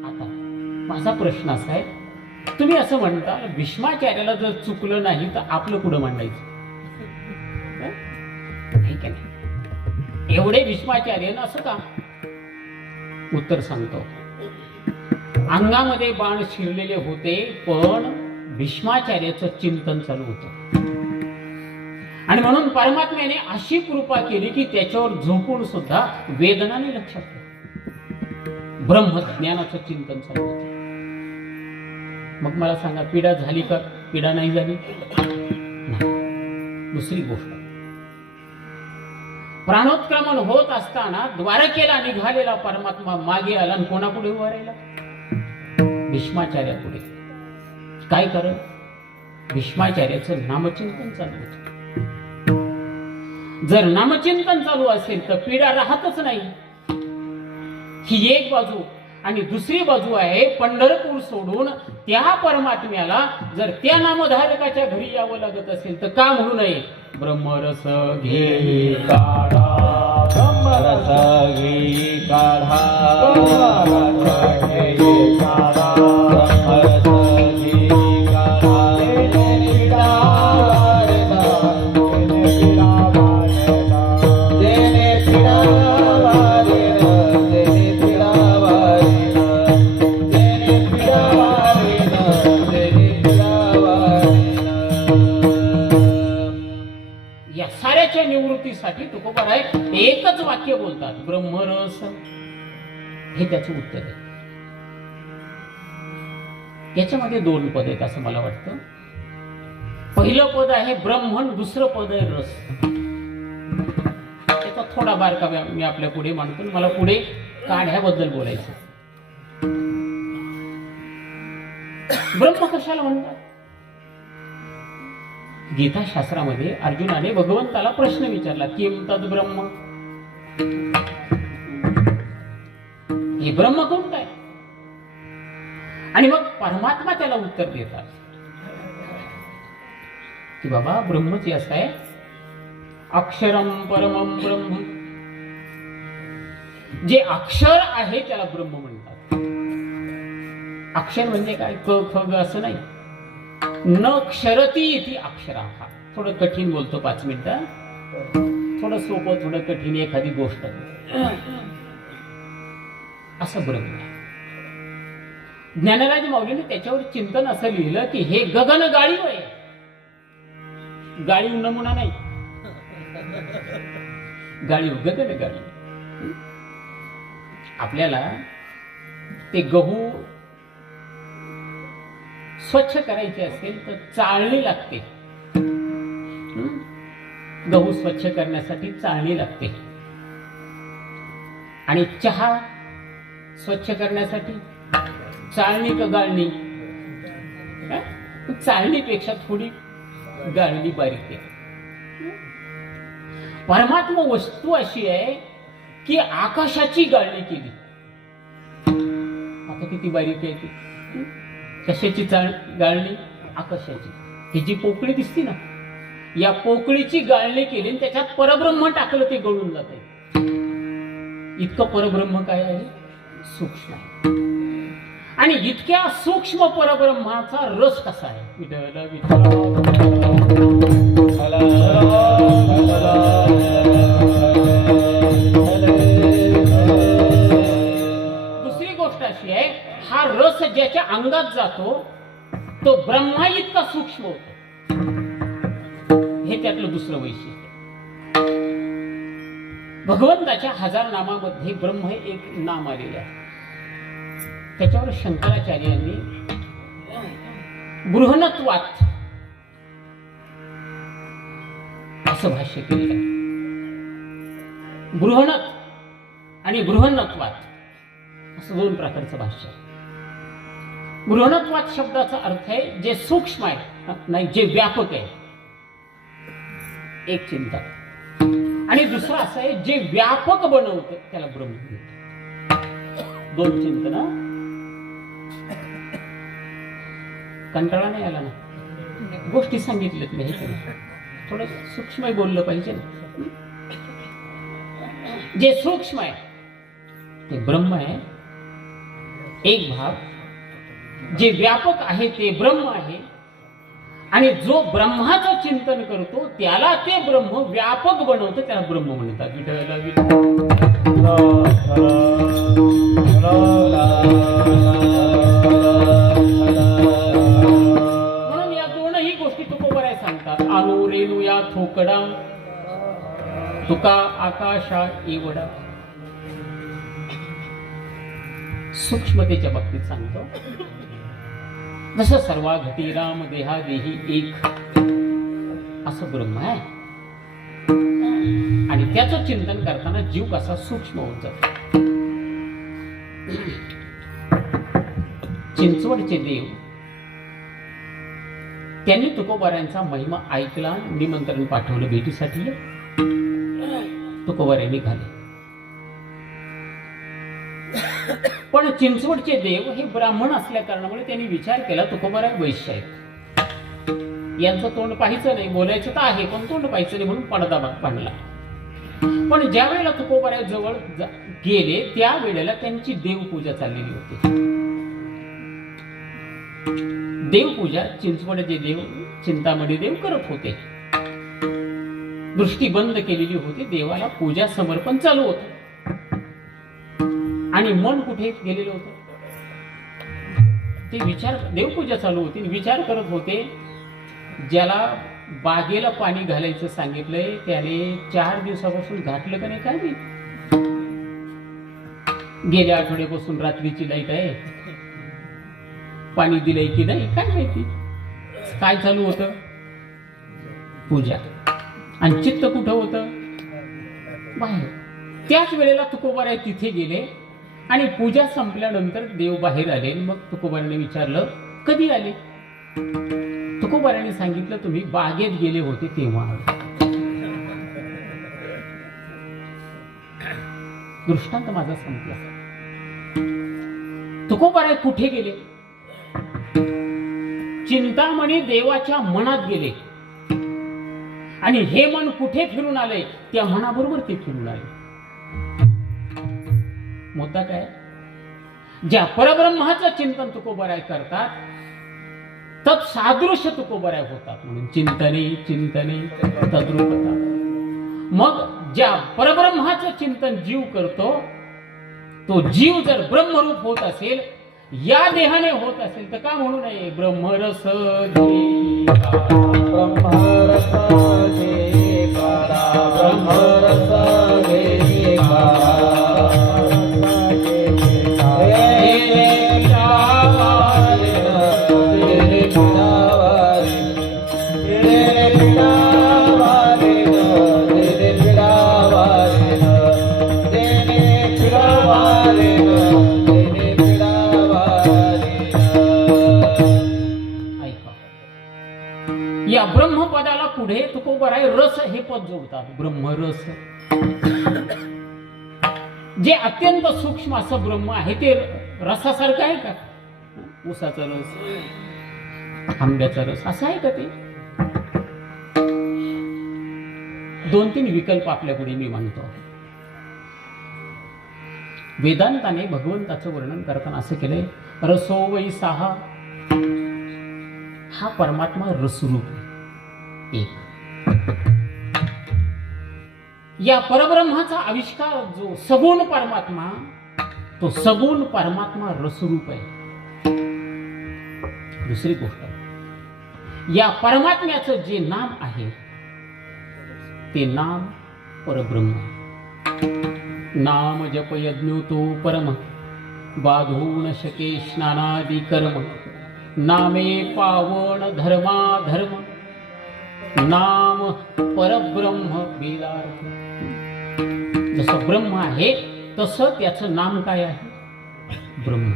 आता माझा प्रश्न असा आहे, तुम्ही असं म्हणता भीष्माचार्याला जर चुकलं नाही तर आपलं पुढं मांडायचं, ठीक आहे? एवढे भीष्माचार्य असं का? उत्तर सांगतो. अंगामध्ये बाण शिरलेले होते, पण भीष्माचार्याचं चिंतन चालू होतं. आणि म्हणून परमात्म्याने अशी कृपा केली की त्याच्यावर झोपून सुद्धा वेदनाने लक्षात ठेव, ब्रह्मज्ञानाचं चिंतन चालू होतं. मग मला सांगा, पीडा झाली का? पीडा नाही झाली? दुसरी गोष्ट, प्राणोत्क्रमण होत असताना द्वारकेला निघालेला परमात्मा मागे आला आणि कोणापुढे उभा राहिला? भीष्माचार्यापुढे. काय करत? भीष्माचार्याचं नामचिंतन चालू होतं. जर नामचिंतन चालू असेल तर पीडा राहतच नाही. ही एक बाजू. आणि दुसरी बाजू आहे, पंढरपूर सोडून त्या परमात्म्याला जर त्या नामधारकाच्या घरी यावं लागत असेल तर का म्हणू नये? ब्रह्मरस घे काढा, ब्रह्मरस घे काढा, ब्रह्मरस घे काढा, ब्रह्मरस घे काढा. निवृत्तीसाठी तुकोबाराय एकच वाक्य बोलतात, ब्रह्मरस. हे त्याचं उत्तर आहे. याच्यामध्ये 2 पद आहेत असं मला वाटतं. पहिलं पद आहे ब्रह्मन, दुसरं पद आहे रस. त्याचा थोडा बारका मी आपल्या पुढे मांडतो. मला पुढे काढ्याबद्दल बोलायचं. ब्रह्म कशाला म्हणतात? गीता शास्त्रामध्ये अर्जुनाने भगवंताला प्रश्न विचारला, किम तद ब्रह्म? हे ब्रह्म कोणतं आहे? आणि मग परमात्मा त्याला उत्तर देतात की बाबा, ब्रह्मच असं आहे, अक्षरम परमम ब्रह्म. जे अक्षर आहे त्याला ब्रह्म म्हणतात. अक्षर म्हणजे काय? क ख ग असं नाही. न क्षरती इति अक्षरा. थोडं कठीण बोलतो, 5 मिनिटं. थोडं सोपं, थोडं कठीण, एखादी गोष्ट असं ब्रह्म आहे. ज्ञानराज माऊलीने त्याच्यावर चिंतन असं लिहिलं की हे गगन गाळीव आहे. गाळीव नमुना नाही, गाळीव, गगन गाळीव. आपल्याला ते गहू स्वच्छ करायचे असेल तर चाळणी लागते. गहू स्वच्छ करण्यासाठी चाळणी लागते. आणि चहा स्वच्छ करण्यासाठी चाळणी का गाळणी? चाळणीपेक्षा थोडी गाळणी बारीक आहे. परमात्मा वस्तू अशी आहे की आकाशाची गाळणी केली. आता किती बारीक आहे ती. कशाची गाळणी? आकाशाची. ही जी पोकळी दिसती ना, या पोकळीची गाळणी केली आणि त्याच्यात परब्रह्म टाकलं, ते गळून जात आहे. इतकं परब्रह्म काय आहे? सूक्ष्म आहे. आणि इतक्या सूक्ष्म परब्रह्माचा रस कसा आहे? विठ्ठल दुसरी गोष्ट अशी आहे, हा रस ज्याच्या अंगात जातो तो ब्रह्मा इतका सूक्ष्म होतो. हे त्यातलं दुसरं वैशिष्ट्य. भगवंताच्या 1000 नामामध्ये ब्रह्म हे एक नाम आलेले आहे. त्याच्यावर शंकराचार्यांनी बृहन्नत्वात् असं भाष्य केलेलं आहे. बृहन्नत आणि बृहन्नत्वात् असं 2 प्रकारचं भाष्य आहे. बृहन्नत्वात् शब्दाचा अर्थ आहे जे सूक्ष्म आहे, नाही जे व्यापक आहे, एक चिंतन. आणि दुसरं असं आहे जे व्यापक बनवतं त्याला ब्रह्म म्हणतात. 2 चिंतन. कंटाळा नाही आला ना? गोष्टी सांगितल्यात मी, हे थोडं सूक्ष्म बोललं पाहिजे ना. जे सूक्ष्म आहे ते ब्रह्म आहे, एक भाग. जे व्यापक आहे ते ब्रह्म आहे. आणि जो ब्रह्माचं चिंतन करतो त्याला ते ब्रह्म व्यापक बनवतं, त्याला ब्रह्म म्हणतात. म्हणून या 2ही गोष्टी तुकोबराय सांगतात. अनु रेणू या थोकडा, तुका आकाशा एवढा. सूक्ष्मतेच्या बाबतीत सांगतो. जसं सर्वा घटी राम देहा देही एक असं ब्रह्म आहे. आणि त्याचं चिंतन करताना जीव कसा सूक्ष्म होत जातो. चिंचवडचे देव त्यांनी तुकोबारायांचा महिमा ऐकला, निमंत्रण पाठवलं भेटीसाठी. तुकोबाराय निघाले. पण चिंचवडचे देव हे ब्राह्मण असल्या कारणामुळे त्यांनी विचार केला तुकोबाराय वैश्य आहेत, यांचं तोंड पाहायचं नाही. बोलायचं तर आहे पण तोंड पाहायचं नाही, म्हणून पडदा बांधला. पण ज्या वेळेला तुकोबाराय जवळ गेले त्या वेळेला त्यांची देवपूजा चाललेली होती. देवपूजा चिंचवडचे देव, चिंतामणी देव करत होते. दृष्टी बंद केलेली होती. देवाला पूजा समर्पण चालू होतं. आणि मन कुठे गेलेलं होतं? ते विचार, देवपूजा चालू होती, विचार करत होते. ज्याला बागेला पाणी घालायचं सांगितलंय त्याने 4 दिवसापासून घातलं का नाही काय नाही. गेल्या आठवड्यापासून रात्रीची लाईट आहे, पाणी दिलंय की नाही काय माहिती. काय चालू होतं? पूजा. आणि चित्त कुठं होतं? बाहेर. त्याच वेळेला तुकोबाराय तिथे गेले आणि पूजा संपल्यानंतर देव बाहेर आले. मग तुकोबाराने विचारलं कधी आले? तुकोबाराने सांगितलं तुम्ही बागेत गेले होते तेव्हा. दृष्टांत माझा संपला. तुकोबाराय कुठे गेले? चिंतामणी देवाच्या मनात गेले. आणि हे मन कुठे फिरून आले? त्या मनाबरोबर ते फिरून आले. मुद्दा काय? ज्या परब्रह्माचं चिंतन तुकोबाराय करतात तत्सादृश्य तुकोबाराय होतात. म्हणून चिंतने चिंतने तद्रूपता. मग ज्या परब्रह्माचं चिंतन जीव करतो तो जीव जर ब्रह्मरूप होत असेल, या देहाने होत असेल, तर का म्हणू नये ब्रह्मरस ब्रह्मरस ब्रह्मरस या ब्रह्मपदाला पुढे तुकोबराय रस हे पद जोडतात. ब्रह्मरस, जे अत्यंत सूक्ष्म असं ब्रह्म आहे ते रसासारखं आहे का? ऊसाचा रस, आंब्याचा रस असं आहे का? ते 2-3 विकल्प आपल्या पुढे मी मांडतो. वेदांताने भगवंताचं वर्णन करताना असं केलंय, रसो वै साहा, हा परमात्मा रसरूप आहे. एक या परब्रह्माचा आविष्कार जो सगुण परमात्मा, तो सगुण परमात्मा रसरूप आहे. दुसरी गोष्ट, या परमात्म्याचं जे नाम आहे ते नाम परब्रह्म. नाम जप यज्ञो तो परम, बाधू न शके स्नानादि कर्म. नामे पावन धर्मा धर्म, नाम परब्रह्म वेदार्थ. जसं ब्रह्म आहे तसं त्याचं नाम काय आहे? ब्रह्म.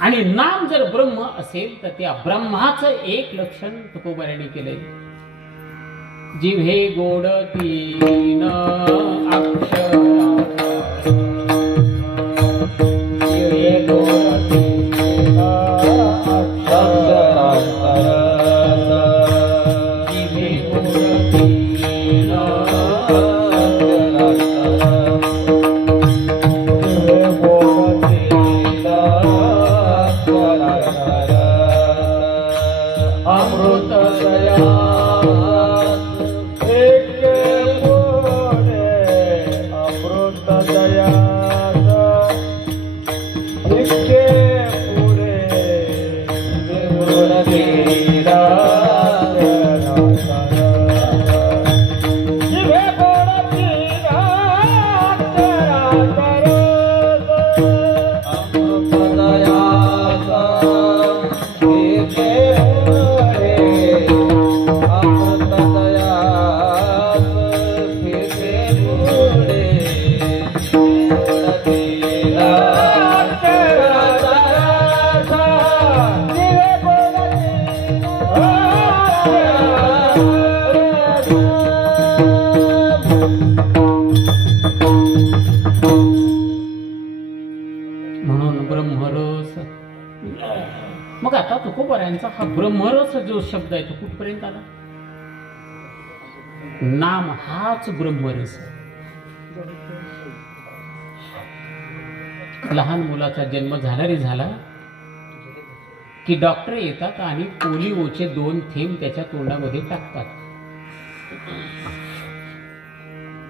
आणि नाम जर ब्रह्म असेल तर त्या ब्रह्माचं एक लक्षण तुकोबाराने केलंय, जिव्हे गोड तीन अक्षर, जिव्हे गोड तीन अक्षर, जिव्हे गोड तीन अमृत दया मग आता तुकोबारायांचा हा ब्रह्मरस जो शब्द आहे तो कुठपर्यंत आला? नाम हाच ब्रह्मरस. लहान मुलाचा जन्म झाला रे झाला की डॉक्टर येतात आणि पोलिओचे 2 थेंब त्याच्या तोंडामध्ये टाकतात.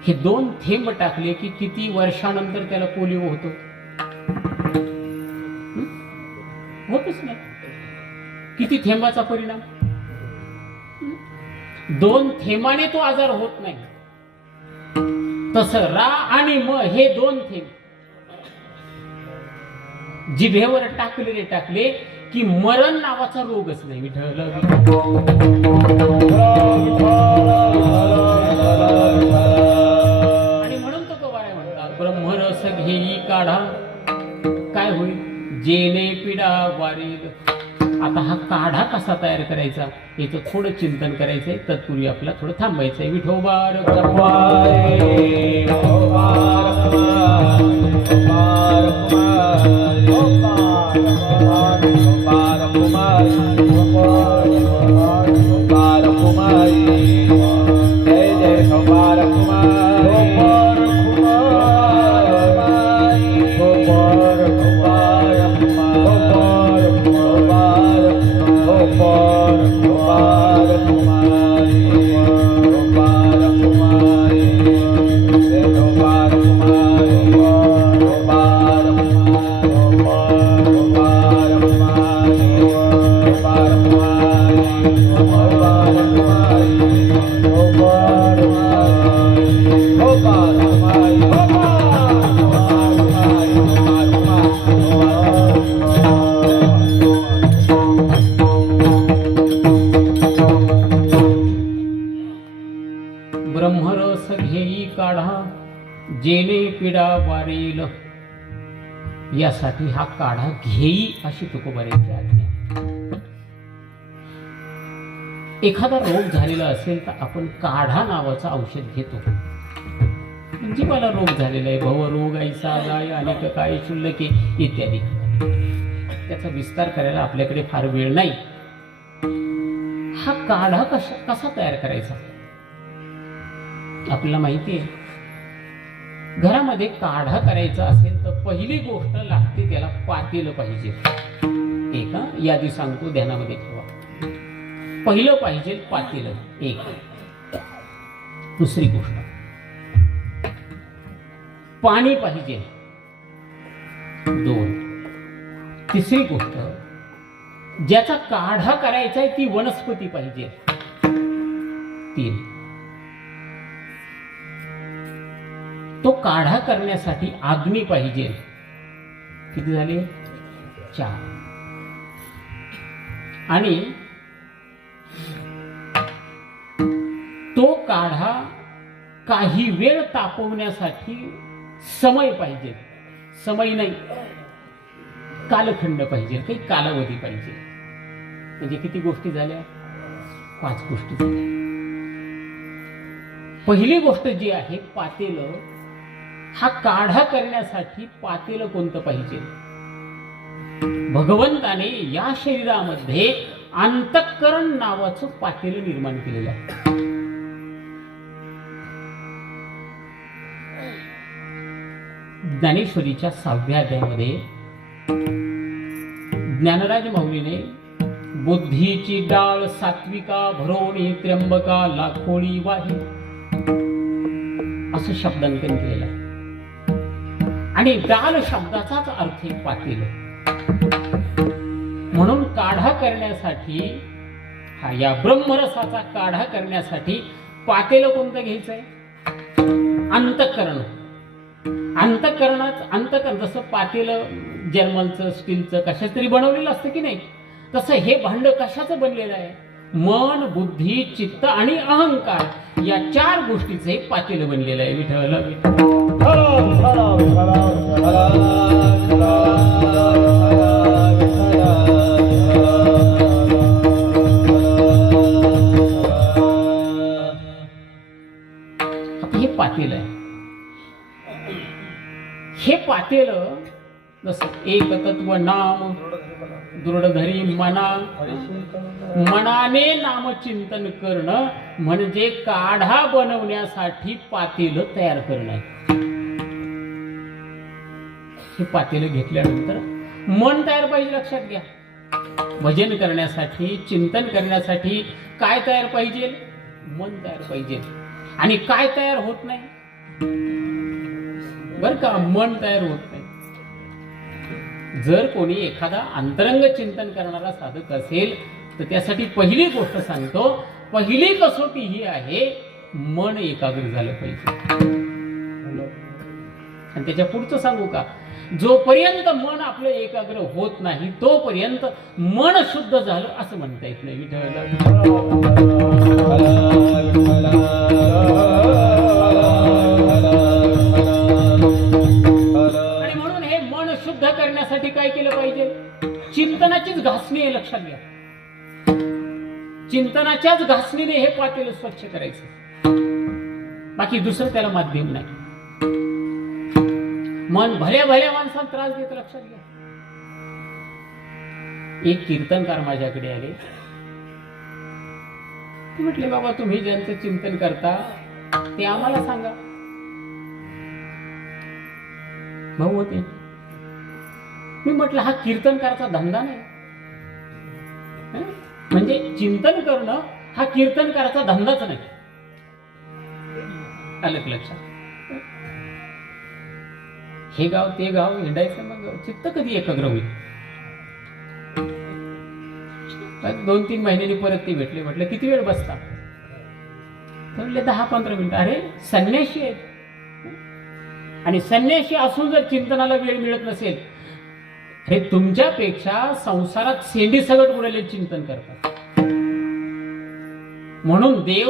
हे 2 थेंब टाकले की किती वर्षानंतर त्याला पोलिओ होतो? होतच नाही. किती थेंबाचा परिणाम? 2 थेंबाने तो आजार होत नाही. तसं रा आणि म हे 2 थेंब जिभेवर टाकले की मरण नावाचा रोगच नाही. विठ्ठल आणि म्हणून तो कवाऱ्या म्हणतात, ब्रह्मरस घेई काढा, काय होईल? जेणे पिडा वारील. आता हा काढा कसा तयार करायचा याचं थोडं चिंतन करायचंय. तत्पूर्वी आपला थोडं थांबायचंय. विठोबार ब्रह्मरस घेई काढा, जेणे पिडा वारेल. यासाठी हा काढा घेई अशी तुकोबारांची आज्ञा. एखादा रोग झालेला असेल तर आपण काढा नावाचं औषध घेतो. जीवाला रोग झालेला आहे, भवरोग ऐसा जाय अनेक काय शुल्लके इत्यादी. त्याचा विस्तार करायला आपल्याकडे फार वेळ नाही. हा काढा कसा तयार करायचा आपल्याला माहिती आहे. घरामध्ये काढा करायचा असेल तर पहिली गोष्ट लागते त्याला पातेलं पाहिजे. एक यादी सांगतो, ध्यानामध्ये ठेवा. पहिलं पाहिजे पातेलं, एक. दुसरी गोष्ट पाणी पाहिजे, दोन. तिसरी गोष्ट ज्याचा काढा करायचा आहे ती वनस्पती पाहिजे, तीन. तो काढा करण्यासाठी अग्नी पाहिजे, किती झाले, चार. आणि तो काढा काही वेळ तापवण्यासाठी समय पाहिजे. समय नाही, कालखंड पाहिजे, काही कालावधी पाहिजे. म्हणजे किती गोष्टी झाल्या, 5 गोष्टी झाल्या. पहिली गोष्ट जी आहे पातेलं. हा काढा करण्यासाठी पातेलं कोणतं पाहिजे. भगवंताने या शरीरामध्ये अंतःकरण नावाचं पातेलं निर्माण केलेलं आहे. ज्ञानेश्वरीच्या 6व्या अध्यायामध्ये ज्ञानराज माऊलीने बुद्धीची डाळ सात्विका भरोणी त्र्यंबका लाखोळी वाही असं शब्दांकन केलेलं आहे. आणि डाळ शब्दाचाच अर्थ आहे पातेलं. म्हणून काढा करण्यासाठी या ब्रह्मरसाचा काढा करण्यासाठी पातेलं कोणतं घ्यायचंय, अंतःकरण. अंतःकरण जसं पातेलं जर्मलचं स्टीलचं कशाच तरी बनवलेलं असतं की नाही, तसं हे भांड कशाचं बनलेलं आहे, मन बुद्धी चित्त आणि अहंकार या 4 गोष्टीचं हे पातेलं बनलेलं आहे. विठ्ठल हे पातेलं आहे. हे पातेलं जसं एक तत्व नाम दृढधरी मनाने नामचिंतन करणं म्हणजे काढा बनवण्यासाठी पातेलं तयार करणं. हे पातेलं घेतल्यानंतर मन तयार पाहिजे, लक्षात घ्या. भजन करण्यासाठी चिंतन करण्यासाठी काय तयार पाहिजे, मन तयार पाहिजे. आणि काय तयार होत नाही बर का, मन तयार होत नाही. जर कोणी एखादा अंतरंग चिंतन करणारा साधक असेल तर त्यासाठी पहिली गोष्ट सांगतो, पहिली कसोटी ही आहे मन एकाग्र झालं पाहिजे. आणि त्याच्या पुढचं सांगू का, जोपर्यंत मन आपलं एकाग्र होत नाही तोपर्यंत मन शुद्ध झालं असं म्हणता येत नाही. आणि म्हणून हे मन शुद्ध करण्यासाठी काय केलं पाहिजे, चिंतनाचीच घासणी आहे, लक्षात घ्या. चिंतनाच्याच घासणीने हे पातेलं स्वच्छ करायचं, बाकी दुसरं त्याला माध्यम नाही. मन भल्या भल्या माणसाला त्रास देत, लक्षात घ्या. एक कीर्तनकार माझ्याकडे आले. ते म्हटले, बाबा तुम्ही ज्यांचं चिंतन करता ते आम्हाला सांगा. भाऊ होते. मी म्हटलं हा कीर्तनकाराचा धंदा नाही. म्हणजे चिंतन करणं हा कीर्तनकाराचा धंदाच नाही. आलं लक्षात. हे गाव ते गाव हिंडायचं, मग चित्त कधी एकाग्र होईल. 2-3 महिन्यांनी परत ते भेटले. म्हटलं किती वेळ बसता, म्हणले 10-15 मिनिटं. अरे संन्याशी आहेत, आणि संन्याशी असून जर चिंतनाला वेळ मिळत नसेल, हे तुमच्यापेक्षा संसारात शेंडी सगट उडाले चिंतन करतात. म्हणून देव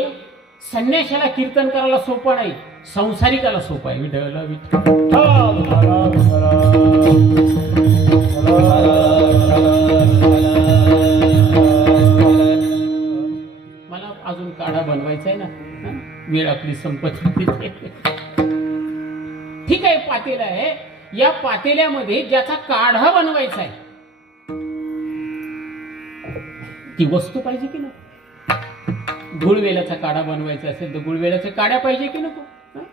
संन्याशाला कीर्तन करायला सोपा नाही, संसारिकाला सोपा आहे. अजून काढा बनवायचा आहे ना, हं? वेळ आपली संपत होती. ठीक आहे, पातेला आहे. या पातेल्यामध्ये ज्याचा काढा बनवायचा आहे ती वस्तू पाहिजे की नाही? गुळवेलाचा काढा बनवायचा असेल तर गुळवेलाच्या काड्या पाहिजे की नको? हं?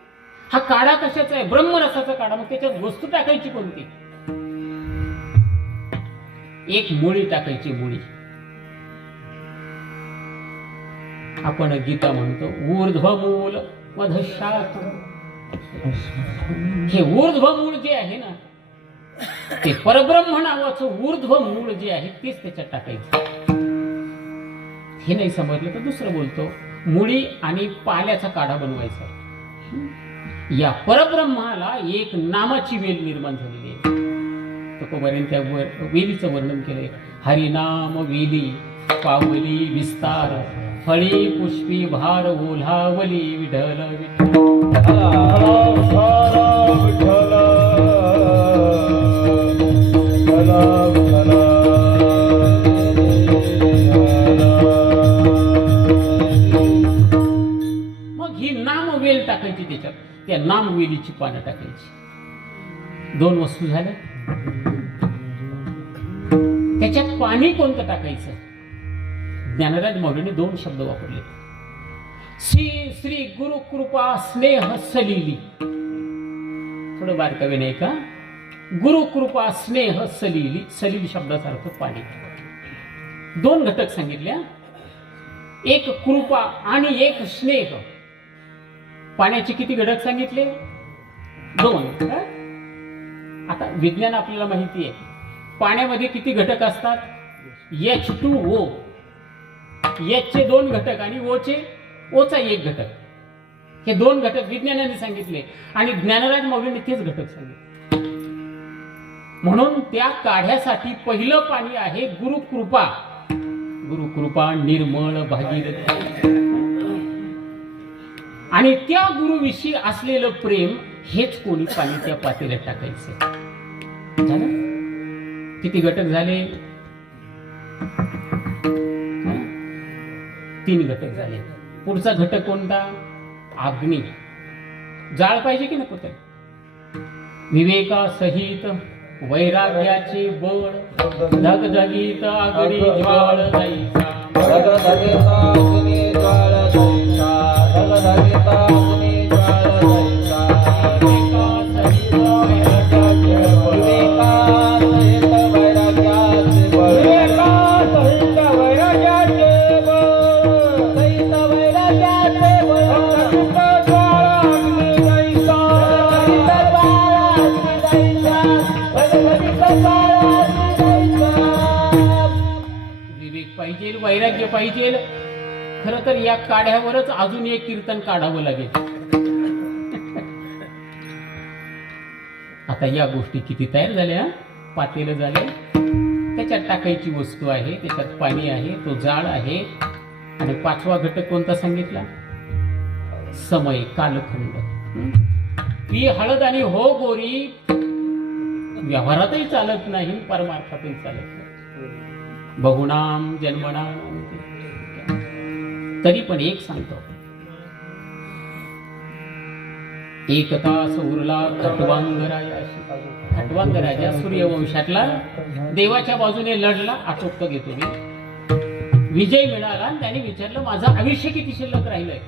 हा काढा कशाचा आहे? ब्रह्मरसाचा काढा. मग त्याच्यात वस्तू टाकायची कोणती? एक मुळी टाकायची, मुळी. आपण गीता म्हणतो ऊर्ध्वमूल मधशाख. हे ऊर्ध्वमूळ जे आहे ना, ते परब्रह्म नावाचं ऊर्ध्वमूळ जे आहे तेच त्याच्यात टाकायचं. हे नाही समजलं तर दुसरं बोलतो, मुळी आणि पाल्याचा काढा बनवायचा. या परब्रह्माला एक नामाची वेल निर्माण झालेली आहे. तुकोबांनी त्या वेलीचं वर्णन केलंय. हरिनाम वेली पावली विस्तार, फळी पुष्पी भार ओल्हावली विठ्ठल विठ्ठल. मग ही नामवेल टाकायची त्याच्यात, त्या नामवेलीची पानं टाकायची. दोन वस्तू झाल्या. त्याच्यात पाणी कोणतं टाकायचं? ज्ञानराज माऊलीने दोन शब्द वापरले. श्री गुरु कृपा स्नेह सलिली. थोडं बारकावे नाही का? गुरु कृपा स्नेह सलिली. सलिली शब्दाचा अर्थ पाणी. दोन घटक सांगितल्या, एक कृपा आणि एक स्नेह. पाण्याचे किती घटक सांगितले? दोन. आता विज्ञान आपल्याला माहिती आहे, पाण्यामध्ये किती घटक असतात? H2O. H चे दोन घटक आणि ओचा एक घटक. हे दोन घटक विज्ञानाने सांगितले आणि ज्ञानराज माऊलीने तेच घटक सांगितले. म्हणून त्या काढ्यासाठी पहिलं पाणी आहे गुरुकृपा. गुरुकृपा निर्मळ भागीरथी. आणि त्या गुरुविषयी असलेलं प्रेम हेच कोणी पाणी त्या पातेल्यात टाकायचं. झालं? किती घटक झाले? 3 घटक झाले. पुढचा घटक कोणता? अग्नी. जाळ पाहिजे की नको? तर विवेकासहित वैराग्याचे बळ, धगधगीत अग्नी ज्वाळ जायचा. पाहिजे, वैराग्य पाहिजे. खरं तर या काढ्यावरच अजून एक कीर्तन काढावं लागेल. आता या गोष्टी किती तयार झाल्या? पातेलं झाले, त्याच्यात टाकायची वस्तू आहे, त्याच्यात पाणी आहे, तो जाळ आहे. आणि 5वा घटक कोणता सांगितला? समय, कालखंड. ही हळद आणि हो गोरी व्यवहारातही चालत नाही, परमार्थातही चालत नाही. बहुनाम जन्मनाम. तरी पण एक सांगतो, एक तास उरला खटवांगरायाशी. खटवांगराजा सूर्यवंशातला, देवाच्या बाजूने लढला. आटोपत घेतो मी. विजय मिळाला. त्याने विचारलं माझं आयुष्य किती शिल्लक राहिलंय?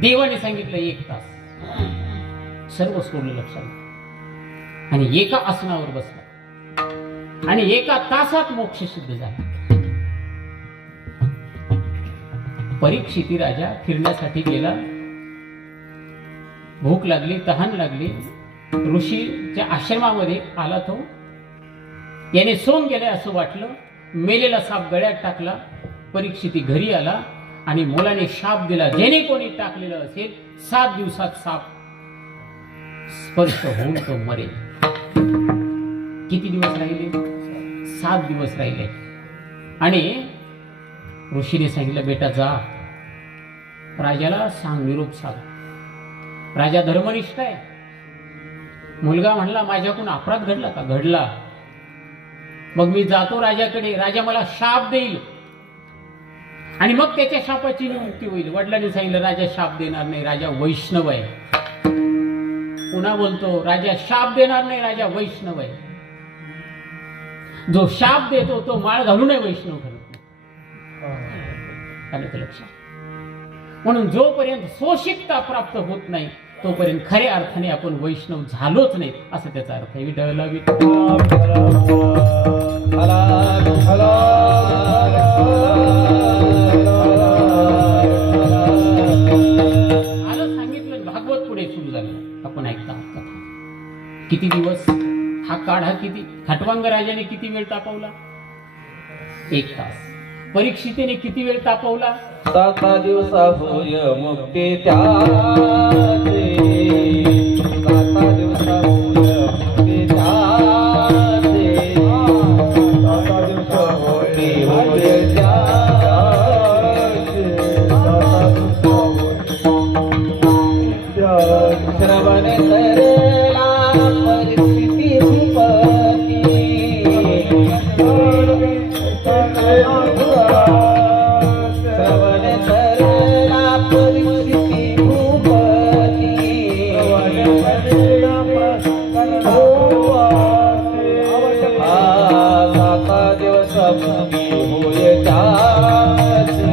देवाने सांगितलं 1 तास. सर्व सोडलं लक्षात आणि एका आसनावर बसला आणि 1 तासात मोक्ष सिद्ध झाला. परीक्षिती राजा फिरण्यासाठी गेला. भूक लागली, तहान लागली. ऋषीच्या आश्रमामध्ये आला तो. याने सोंग गेले असं वाटलं. मेलेला साप गळ्यात टाकला. परीक्षिती घरी आला आणि मुलाने शाप दिला, जेणे कोणी टाकलेलं असेल 7 दिवसात साप स्पर्श होऊन तो मरेल. किती दिवस राहिले? 7 दिवस राहिले. आणि ऋषीने सांगितलं बेटा जा, राजाला सांग, निरोप सांग. राजा धर्मनिष्ठ आहे. मुलगा म्हणला माझ्याकडून अपराध घडला का? घडला. मग मी जातो राजाकडे, राजा मला शाप देईल आणि मग त्याच्या शापाची निवृत्ती होईल. वडिलांनी सांगितलं राजा शाप देणार नाही, राजा वैष्णव आहे. पुन्हा बोलतो राजा शाप देणार नाही, राजा वैष्णव आहे. जो शाप देतो तो माळ घालूनही वैष्णव घालत नाही. लक्षात. म्हणून जोपर्यंत सोशिकता प्राप्त होत नाही तोपर्यंत खऱ्या अर्थाने आपण वैष्णव झालोच नाही, असं त्याचा अर्थ आहे. विठ्ठल आलं सांगितलं. भागवत पुढे सुरू झालं. आपण ऐकता कथा. किती दिवस हा काढा, किती खटवांग राजाने किती वेळ तापवला? 1 तास. परीक्षितेने किती वेळ तापवला? 7 दिवसा होय मुक्ती त्याचे, 7 दिवसा होय मुक्ती त्याचे, 7 दिवसा होय त्याचे, 7 दिवसा श्रवण करेला परिस्थिती भूपती, श्रवण करेला परिस्थिती भूपती, 7 दिवसा मुक्ती होय त्याची, 7 दिवसा मुक्ती होय त्याची,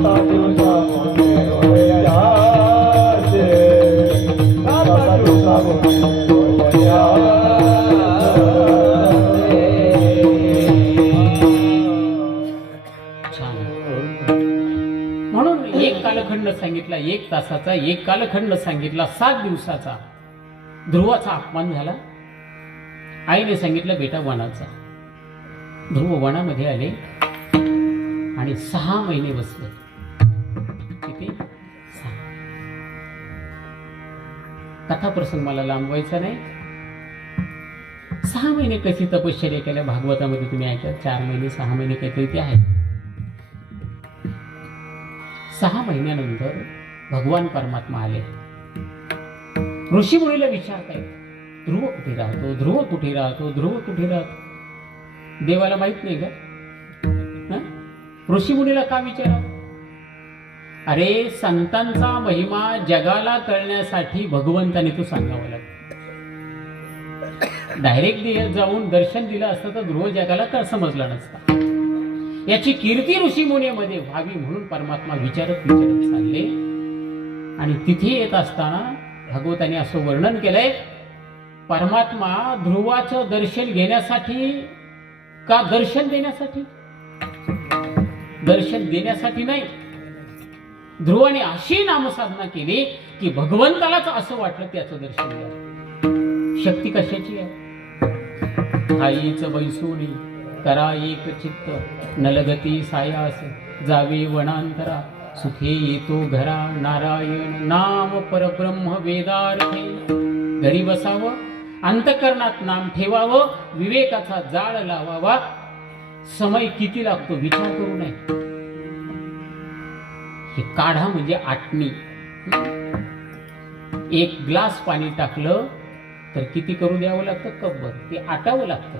7 दिवसा मुक्ती होय त्याची, 7 दिवसा मुक्ती होय त्याची. म्हणून एक कालखंड सांगितला 1 तासाचा, एक कालखंड सांगितला 7 दिवसाचा. ध्रुवाचा अपमान झाला. आईने सांगितलं बेटा वनाचा. ध्रुव वनामध्ये आले आणि 6 महिने बसले. किती? 6. कथा प्रसंग मला लांबवायचा नाही. 6 महिने कशी तपश्चर्या केल्या भागवतामध्ये तुम्ही ऐका. 4 महिने 6 महिने काहीतरी ते आहे. 6 महिन्यानंतर भगवान परमात्मा आले. ऋषी मुनीला विचारतायत ध्रुव कुठे राहतो, ध्रुव कुठे राहतो, ध्रुव कुठे राहतो. देवाला माहित नाही का? ऋषी मुनीला का विचारावं? अरे संतांचा महिमा जगाला कळण्यासाठी भगवंताने तू सांगावं लागतं. डायरेक्ट जाऊन दर्शन दिलं असतं तर ध्रुव जगाला का समजला नसता. याची कीर्ती ऋषी मुनीमध्ये व्हावी म्हणून परमात्मा विचारत चालले. आणि तिथे येत असताना भागवताने असं वर्णन केलंय, परमात्मा ध्रुवाचं दर्शन घेण्यासाठी का दर्शन देण्यासाठी? दर्शन देण्यासाठी नाही. ध्रुवाने अशी नामसाधना केली की भगवंतालाच असं वाटलं त्याचं दर्शन घ्यावं. शक्ती कशाची आहे? आईच बैसोनी करा एक चित्त, नलगती सायास जावे वनांतरा, सुखे येतो घरा नारायण नाम परब्रह्म वेदार्थे. घरी बसावं, अंतःकरणात नाम ठेवावं, विवेकाचा जाळ लावावा. समय किती लागतो विचार करू नये. हे काढा म्हणजे आटणी. 1 ग्लास पाणी टाकलं तर किती करू द्यावं लागतं? कपभर. ते आटावं लागतं.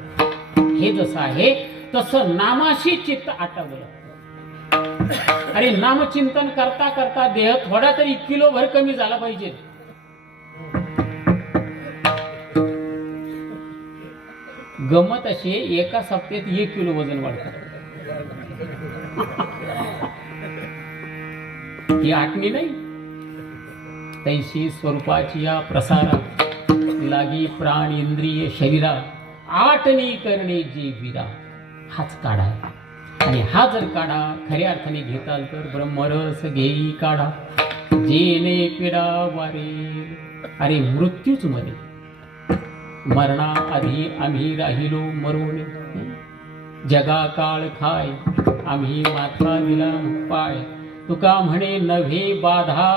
हे जसं आहे तसं नामाशी चित्त आटावं लागतं. अरे नामचिंतन करता करता देह थोडा तरी किलोभर कमी झाला पाहिजे. गमत असे एका सप्त्यात 1 किलो वजन वाढतं. ही आटणी नाही. तैशी स्वरूपाची या प्रसारा लागी प्राण इंद्रिय शरीरा, आटणी करणे जे विरा. हाच काढा आहे. आणि हा जर काढा खऱ्या अर्थाने घेताल तर ब्रह्मरस घेई काढा, जेने पिडा वारे. अरे मृत्यूच मरे, मरणा आधी आम्ही राहिलो मरोने. जगा काळ खाय आम्ही माथा दिला पाय. तुका म्हणे नव्हे बाधा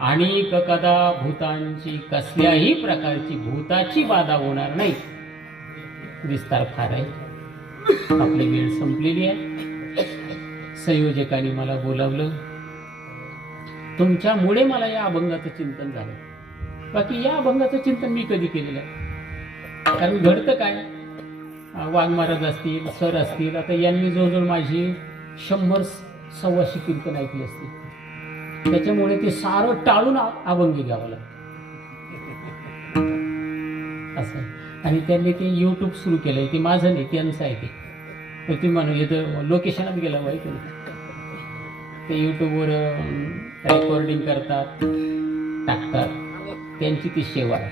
आणिक कदा भूतांची, कसल्याही प्रकारची भूताची बाधा होणार नाही. विस्तार फार आहे. आपली वेळ संपलेली आहे. संयोजकांनी मला बोलावलं. तुमच्यामुळे मला या अभंगाचं चिंतन झालं. बाकी या अभंगाचं चिंतन मी कधी केलेलं आहे? कारण घडतं काय, वाघ महाराज असतील, सर असतील, आता यांनी जवळजवळ माझी 100-125 कीर्तन ऐकली असतील. त्याच्यामुळे ते सारं टाळून अभंगी घ्यावं लागतं असं. आणि त्यांनी ते यूट्यूब सुरू केलंय, ते माझं नाही, त्यांचं आहे ते. तर तुम्ही म्हणून इथं लोकेशनात गेलं माहिती नाही, ते यूट्यूबवर रेकॉर्डिंग करतात, टाकतात. त्यांची ती सेवा आहे,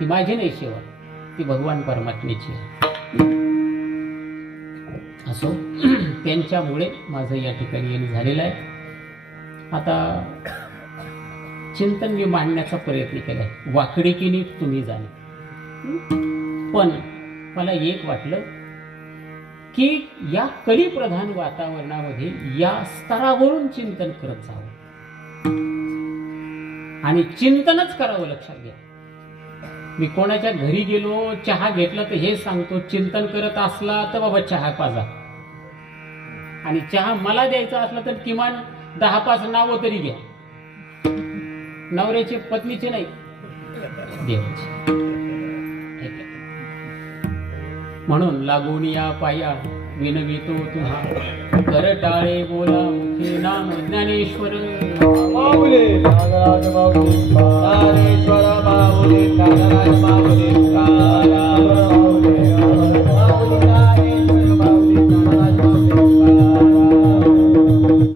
ती माझी नाही सेवा, ती भगवान परमात्म्याची आहे. असो, त्यांच्यामुळे माझं या ठिकाणी येणं झालेलं आहे. आता चिंतन मी मांडण्याचा प्रयत्न केलाय, वाकडेकीने तुम्ही जाणे. पण मला एक वाटलं की या कलिप्रधान वातावरणामध्ये या स्तरावरून चिंतन करत जावं आणि चिंतनच करावं. लक्षात घ्या, मी कोणाच्या घरी गेलो, चहा घेतला तर हे सांगतो, चिंतन करत असला तर बाबा चहा पाजा, आणि चहा मला द्यायचा असला तर किमान 10-5 नावं तरी घ्या, नवऱ्याचे, पत्नीचे नाही, देवाचे. ठीक आहे. म्हणून लागून या पाया विनवितो तुहा, कर टाळे बोला मुखे नाम ज्ञानेश्वर. माऊली नागराज माऊली ज्ञानेश्वर माऊली